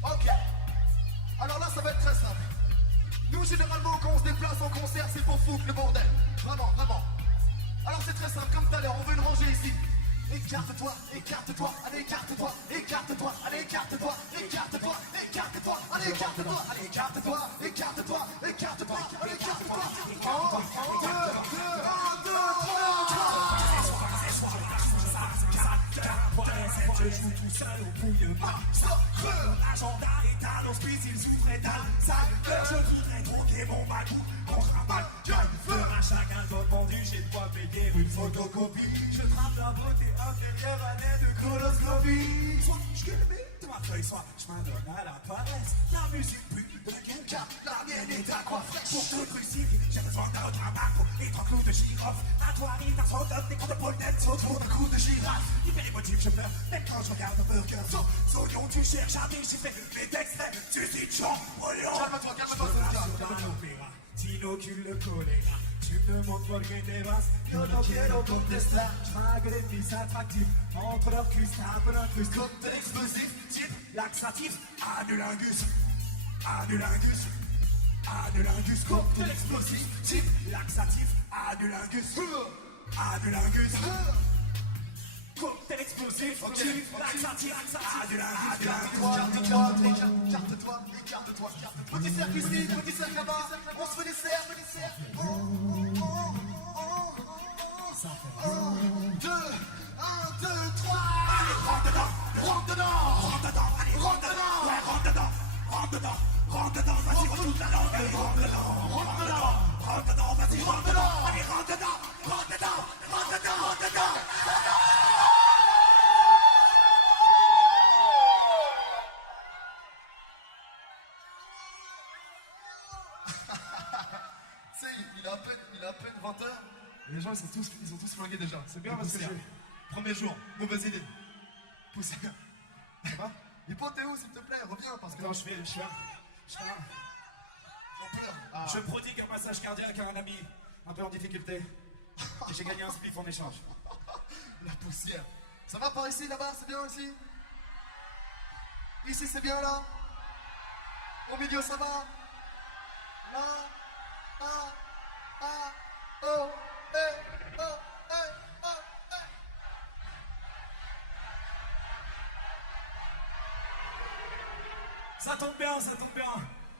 Ok. Alors là, ça va être très simple. Nous, généralement, quand on se déplace en concert, c'est pour foutre le bordel. Vraiment, vraiment. Alors c'est très simple, comme tout à l'heure, on veut une rangée ici. Écarte-toi, écarte-toi, allez écarte-toi, écarte-toi, allez écarte-toi, écarte-toi, écarte-toi, allez écarte-toi, allez écarte-toi, écarte-toi, écarte-toi, allez écarte-toi. Un, deux, trois. Je joue tout seul au bouillonnement. L'agenda est à l'hospice, il souffrait d'Alzheimer. Je voudrais troquer mon bagou contre un bac de feu. À chacun zone vendu, j'ai de quoi payer une photocopie. Je trappe la beauté intérieure, année de coloscopie. Soit je gueule de ma feuille, soit je m'adonne à la paresse. La musique pue de quelqu'un, la mienne est à quoi fraîche. Pour te crucifier, j'ai besoin d'un autre marteau et trois clous de girofle. À toi, Rita, son top, des coups de polnette, autour d'un coup de girafe. Hyper émotif, je pleure, même quand je regarde un burger. Soyons, tu cherches à déchiffrer mes textes, tu suis champion. Calme-toi, calme-toi. T'inocule le choléra. Tu me montres por que te vas. Yo no quiero contestar. Je drague les filles attractives. Entre leurs cuisses, tape l'incruste. Cocktail explosif, type Laxatif, anulingus. Anulingus. Anulingus. Cocktail explosif. Type laxatif, anulingus. Anulingus. Cocktail explosif. Type laxatif, anulingus. Écarte-toi, écarte-toi. Petit cercle ici, petit cercle là-bas. On se fait des cercles. Un, deux, trois. Allez, rentre dedans, rentre dedans, rentre dedans, allez, rentre dedans, ouais, rentre dedans, rentre dedans, rentre dedans, vas-y, retourne la langue, allez, rentre dedans, rentre dedans, rentre dedans, vas-y, rentre dedans, allez, rentre dedans, rentre dedans, rentre dedans, rentre dedans. Tu sais, il a à peine 20h. Les gens, ils sont tous flingués déjà. C'est bien parce que premier jour, mauvaise idée. Poussière. Ça va? Et toi, Théo, s'il te plaît, reviens parce que. Attends, je suis là. J'en pleure. Ah. Je prodigue un massage cardiaque à un ami un peu en difficulté. Et j'ai gagné un spliff en échange. La poussière. Ça va par ici, là-bas, c'est bien ici? Ici, c'est bien là? Au milieu, ça va? Là? Oh, eh, oh. Ça tombe bien,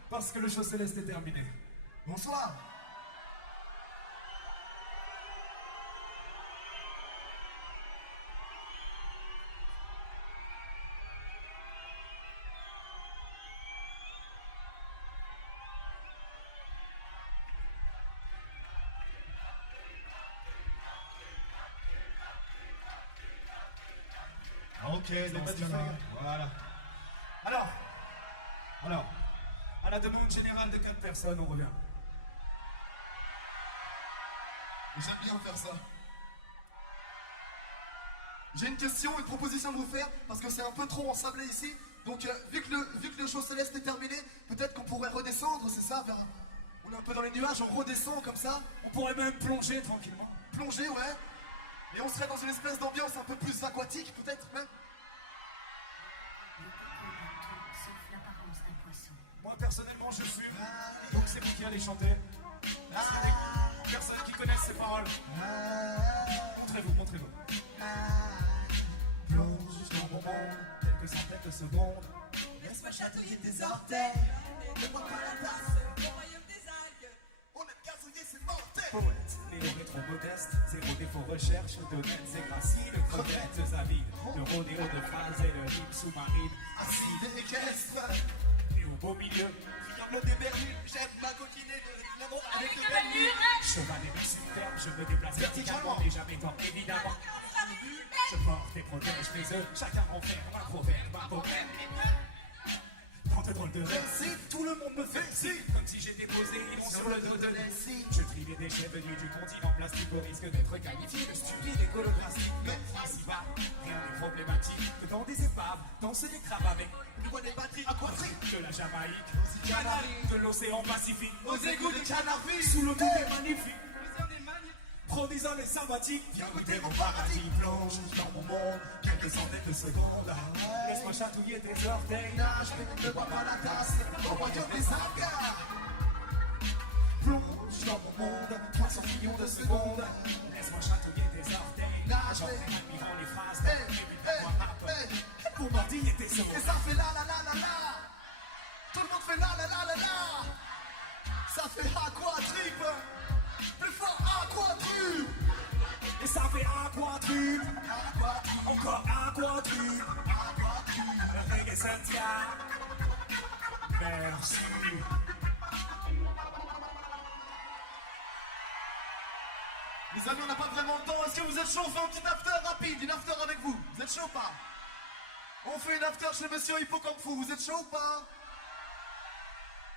parce que le show céleste est terminé. Bonsoir. Ok, les bas du fer. Voilà. Alors, à la demande générale de 4 personnes, on revient. J'aime bien faire ça. J'ai une question, une proposition de vous faire, parce que c'est un peu trop ensablé ici. Donc, vu que le show céleste est terminé, peut-être qu'on pourrait redescendre, c'est ça, on est un peu dans les nuages, on redescend comme ça. On pourrait même plonger tranquillement. Plonger, ouais. Et on serait dans une espèce d'ambiance un peu plus aquatique, peut-être même. Sauf l'apparence d'un poisson. Moi personnellement je fume, donc c'est vous qui allez chanter. Est-ce qu'il y a des personnes qui connaissent ces paroles? Montrez-vous. Plonge dans mon monde, quelques centaines de secondes. Laisse-moi chatouiller tes orteils. Ne bois pas la tasse. Au royaume des algues. On aime gazouiller, c'est mortel. Poète, les lettres trop modestes, zéro défaut recherche, d'honnêtes et graciles, crevettes avides, le rodéo de phrases et le rythme sous-marine, Acide et équestre. et au beau milieu, Regarde des berlus. J'aime ma coquiner de l'amour avec le berlu. cheval et superbe, je me déplace verticalement, mais jamais tant évidemment. Je porte et protège mes œufs, chacun enferme un proverbe, un poème. Dans de drôles de récits, tout le monde me fait si, comme si j'étais posé sur le dos de Nessie. Je trie les déchets venus du continent plastique au risque d'être qualifié de stupide écolographique. Mais ici-bas, rien n'est problématique que dans des épaves, dans ces écraves avec On voit des batteries aquatriques. de la Jamaïque, Canaries, de l'océan Pacifique, Aux égouts de Canarvie. sous le monde est magnifique. Produisant les sympathiques, viens goûter mon paradis, plonge dans mon monde, quelques centaines de secondes. Laisse-moi chatouiller tes orteils, Nage, mais ne bois pas la tasse. Au royaume des algues. plonge dans mon monde, 300 millions de secondes. Laisse-moi chatouiller tes orteils, Nage, j'en fais admirant les phrases, Hey, début de hey, moi rap. hey. Pour mordiller tes os. Et ça fait la la la la la. Tout le monde fait la la la la la. Ça fait aquatrip. Plus fort aquatrip. Et ça fait aquatrip, encore aquatrip, reggae Santia. Merci. Les amis, on n'a pas vraiment le temps. Est-ce que vous êtes chaud? On fait un petit after rapide, une after avec vous. Vous êtes chaud ou pas? On fait une after chez Monsieur Hippo comme fou. Vous êtes chaud ou pas?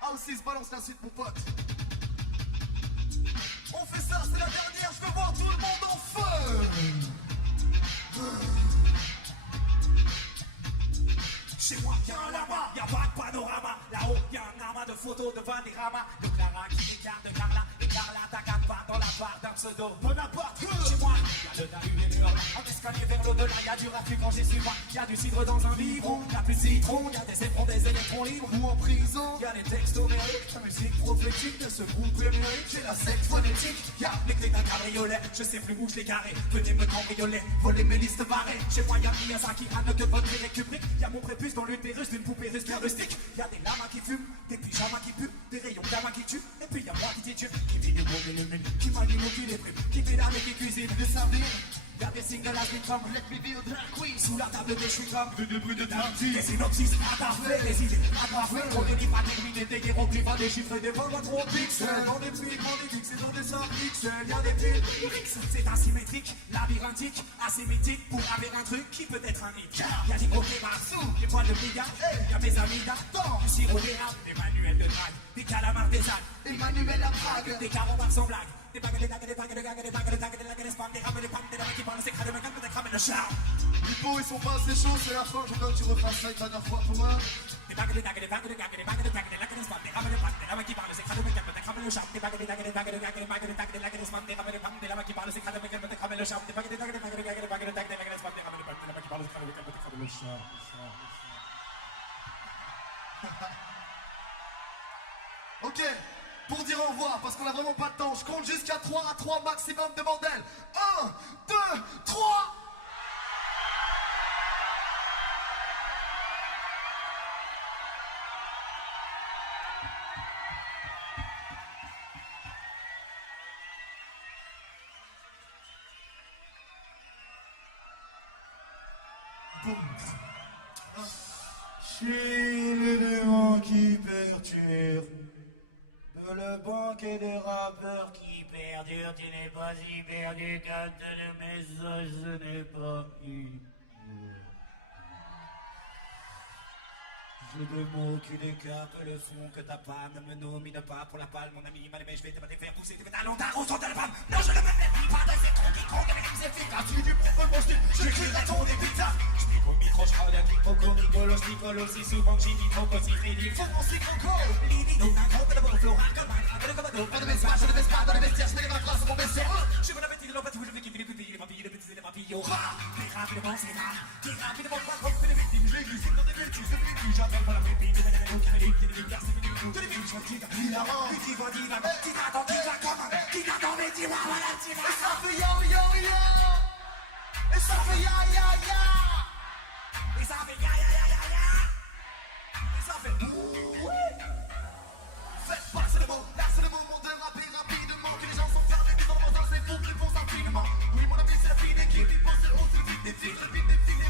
Ah aussi, se balance la suite, mon pote. On fait ça, c'est la dernière. Je veux voir tout le monde en feu. Chez moi, y'a un lama, y'a pas de panorama. Là-haut, y'a un amas de photos de Vanderama. De Clara qui écarte de Carla. Et Carla, t'as 4 pas dans la part d'un pseudo. Bonaparte, chez moi, y'a le Dahu et le Hurla. En escalier vers l'au-delà, y'a du rafut quand j'y suis pas. Y'a du cidre dans un biberon, y'a plus de citron. Y'a des éperons, des électrons libres. Ou en prison. Y'a des textes homériques, la musique prophétique de ce groupe émérique. J'ai la secte phonétique. Y'a les clés d'un cabriolet, je sais plus où je les carré. Venez me cambrioler, voler mes listes barrées. Chez moi y'a Miyazaki, Anne de votre et Kubrick. Y'a mon prépuce dans l'utérus d'une poupée russe bien rustique. Y'a des lamas qui fument, des pyjamas qui puent, des rayons d'amas qui tuent. Et puis y'a moi qui t'y tue, qui vit du monde et le menu, qui m'anime ou qui déprime, qui fait l'armée, qui cuisine. Des sardines. Y'a des singles à comme Let me be a drag queen. sous la table des chewing-gums. De bruit de tartine. Des synopsis aggrafés, des idées aggrafées. Trop de livres à terminer, des hiéroglyphes, des chiffres et des vols à 3 pixels. Dans des pluies, dans des pixels, dans des 100 pixels. Y'a des piles, c'est asymétrique, labyrinthique, asymétrique pour avoir un truc qui peut être un hit. Y'a des gros sous des poils de brigade, y'a mes amis d'Artan, du sirop d'érable, des manuels de drague, des calamars des algues, Emmanuel la Prague. des carottes sans blague. Des bagues, des dagues, des bagues, des gagues, des bagues, des dagues, des lagues, des spams, des rames, des pannes, des lames qui parlent, des crânes, des crânes, des crânes, des charmes. Hippo, ils sont pas assez chauds, c'est la fin. Je veux que tu refasses ça une dernière fois pour moi. Des bagues, des dagues, des bagues, des gagues, des bagues, des dagues, des lagues, des spams, des rames, des pannes, des lames qui parlent, des crânes, des crânes, des crânes, des charmes. Des bagues, des dagues, des bagues, des gagues, des bagues, des dagues, des lagues, des spams, des rames, des pannes, des lames qui parlent, des crânes, des crânes, des crânes, des charmes. Des bagues, des dagues, des bagues, des gagues, des bagues, des dagues, des lagues, des spams, des rames, des pannes, des lames qui parlent, des crânes, des crânes, des crânes, des charmes. Ok, pour dire au revoir, parce qu'on a vraiment pas de temps, je compte jusqu'à 3 à 3 maximum de bordel. 1, 2, 3. Chez les démons qui perturbent, de le banquet des rappeurs qui perdurent, tu n'es pas si perdu qu'un de mes messages, ce n'est pas Jeu de mots qui décape le fond que ta panne me nomine pas pour la palle, mon ami, mal aimé, je vais te faire pousser tes pétalons, ta rose de la panne. Non, je ne me méfie pas de ces troncs qui comptent avec les efficaces. Tu du préfère mon style, j'écrirai ton épitaphe. Je pique au micro, je rôde un quiproquo, rigolo, je picole aussi souvent que j'y dis trop aussi crédible. Faut mon cycroco, libido, d'un gros de la beau floral, comme un crabe de commando. Pas de mespas, je ne baisse pas dans les vestiaires, je mets les mains grâce sur mon baiser. Je veux l'appétit de l'empathie, je veux kiffer les pupilles, les papilles, les petits et les papilles. Plus rapidement, c'est là, plus rapidement, pas trop, fais les victimes, je les glisse dans des bêtises, je fais plus, j'appelle pas la pépite. Faites passer le mot, là c'est le moment de rapper rapidement. Que les gens sont fermés, mais en dans c'est fou qu'ils font infiniment. Oui, mon ami, c'est la fille d'équipe, il pense aussi vite des filles, vite des filles,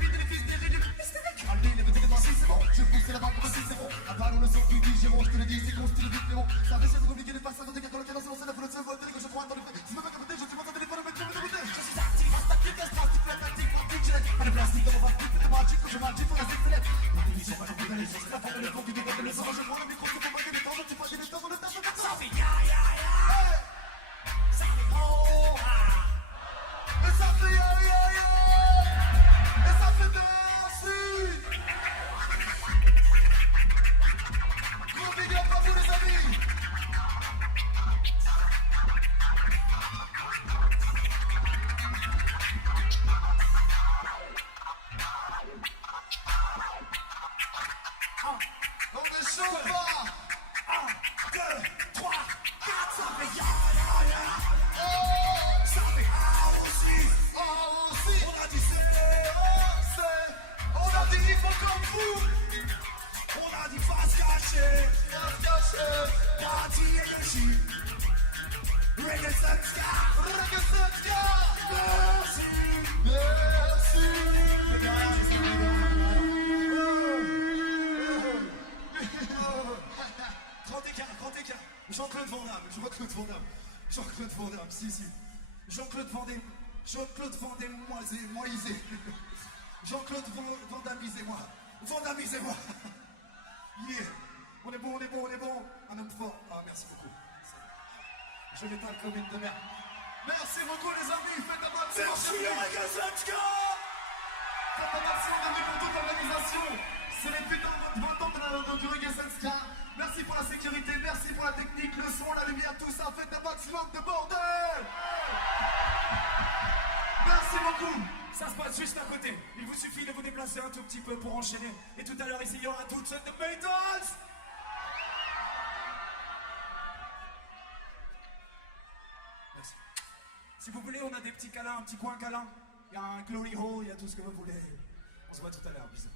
des fils, des rides, allez, les petits démentiers, c'est bon. Je pousse la barre pour aussi, c'est bon. À part le son qui dit, j'ai mon, je te le dis, c'est qu'on style vite, mais bon. Ça fait c'est compliqué de passer dans des cartes dans le canon, c'est la foule de se voter, que je crois dans le fait. Si me fais capoter, je suis pas ton téléphone, mais tu me dégoûter. Je suis actif, statique, plastique, plastique, plastique, je n'ai pas de plastique dans mon plastique, c'est magique, que je m'agis, faut rester célèbre. La division va tomber dans les choses, la forme de fond qui dégoûte le sang, je prends le micro, c'est pour marquer les temps, je suis pas des temps, le temps, ça fait ya, ya, ya. Ça fait oh, ah. Et ça fait ya, ya, ya. Et ça fait merci. Gros big up à vous les amis. On est chaud pas. 1, 2, 3, 4, ça fait ya, ya, ya. Oh, ça fait ah aussi. Ah aussi. On a dit c'est. On a dit il faut comme vous. On a dit face cachée. Face cachée. Party energy. Reggae Sunska. Reggae Sunska. Merci. Merci. Grand écart. Jean-Claude Van Damme. Jean-Claude Van Damme, si. Jean-Claude Moisé. Jean-Claude Vandamisez-moi. Vandamisez-moi. Yeah. On est bon. Un homme fort. Ah, merci beaucoup. Je l'étale comme une de merde. Merci beaucoup, les amis. Faites un maximum. Merci, Reggae Sunska. Faites un maximum de pour toute l'organisation. C'est les putains de 20 ans du Reggae Sunska. Merci pour la sécurité, merci pour la technique, le son, la lumière, tout ça. Faites un maximum de bordel. Merci beaucoup. Ça se passe juste à côté. Il vous suffit de vous déplacer un tout petit peu pour enchaîner. Et tout à l'heure, ici, il y aura toutes sortes de Beatles. Merci. Si vous voulez, on a des petits câlins, un petit coin câlin. Il y a un glory hole, il y a tout ce que vous voulez. On se voit tout à l'heure. Bisous.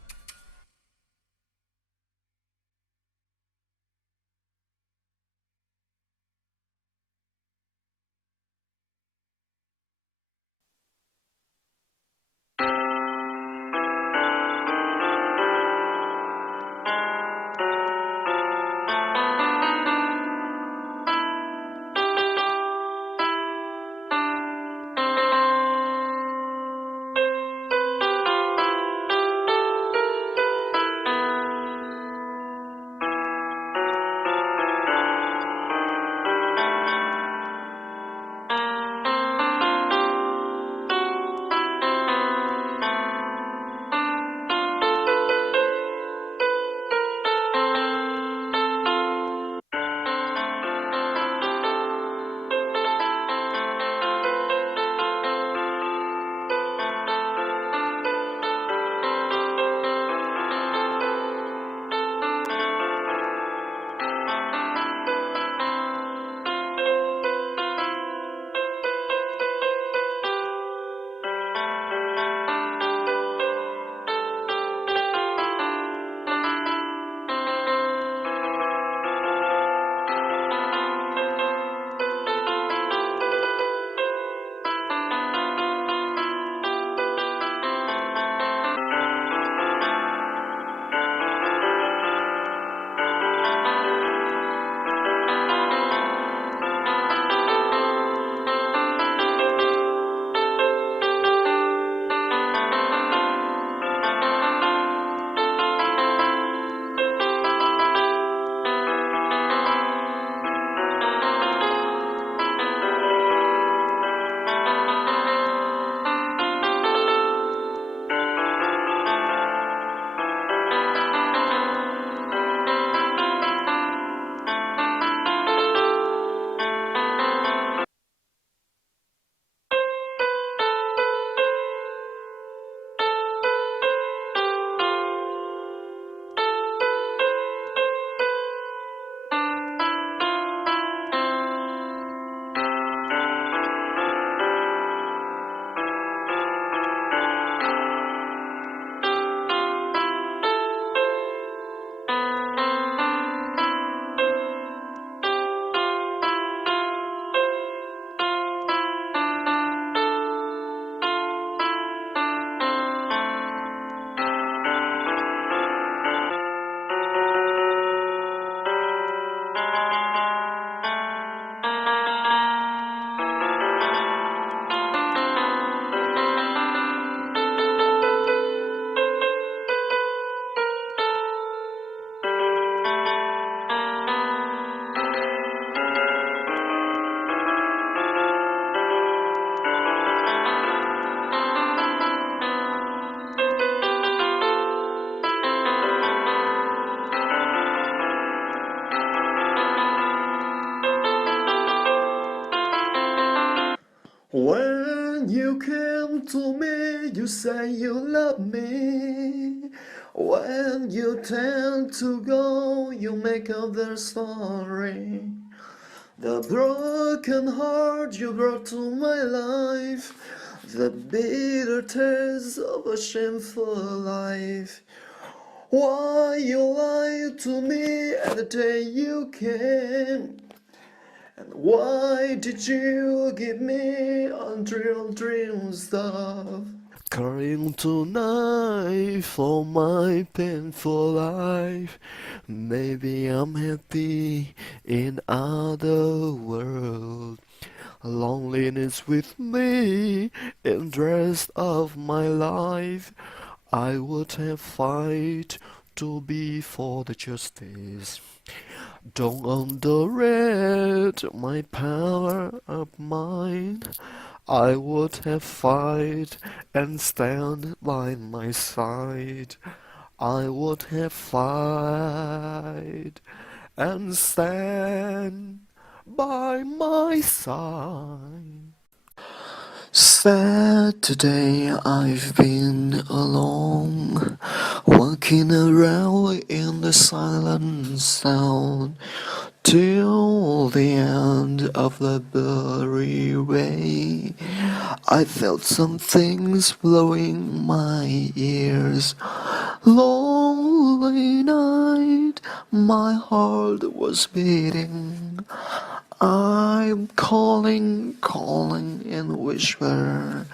When you came to me, you say you love me. When you tend to go, you make up their story. The broken heart you brought to my life, the bitter taste of a shameful life. Why you lied to me at the day you came? And why did you give me unreal dream stuff? Crying tonight for my painful life. Maybe I'm happy in other world. Loneliness with me in the rest of my life. I would have fight to be for the justice. Don't underrate my power of mind. I would have fight and stand by my side. I would have fight and stand by my side. Saturday I've been alone, walking around in the silent sound, till the end of the blurry way. I felt some things blowing my ears. Lonely night, my heart was beating. I'm calling in whisper.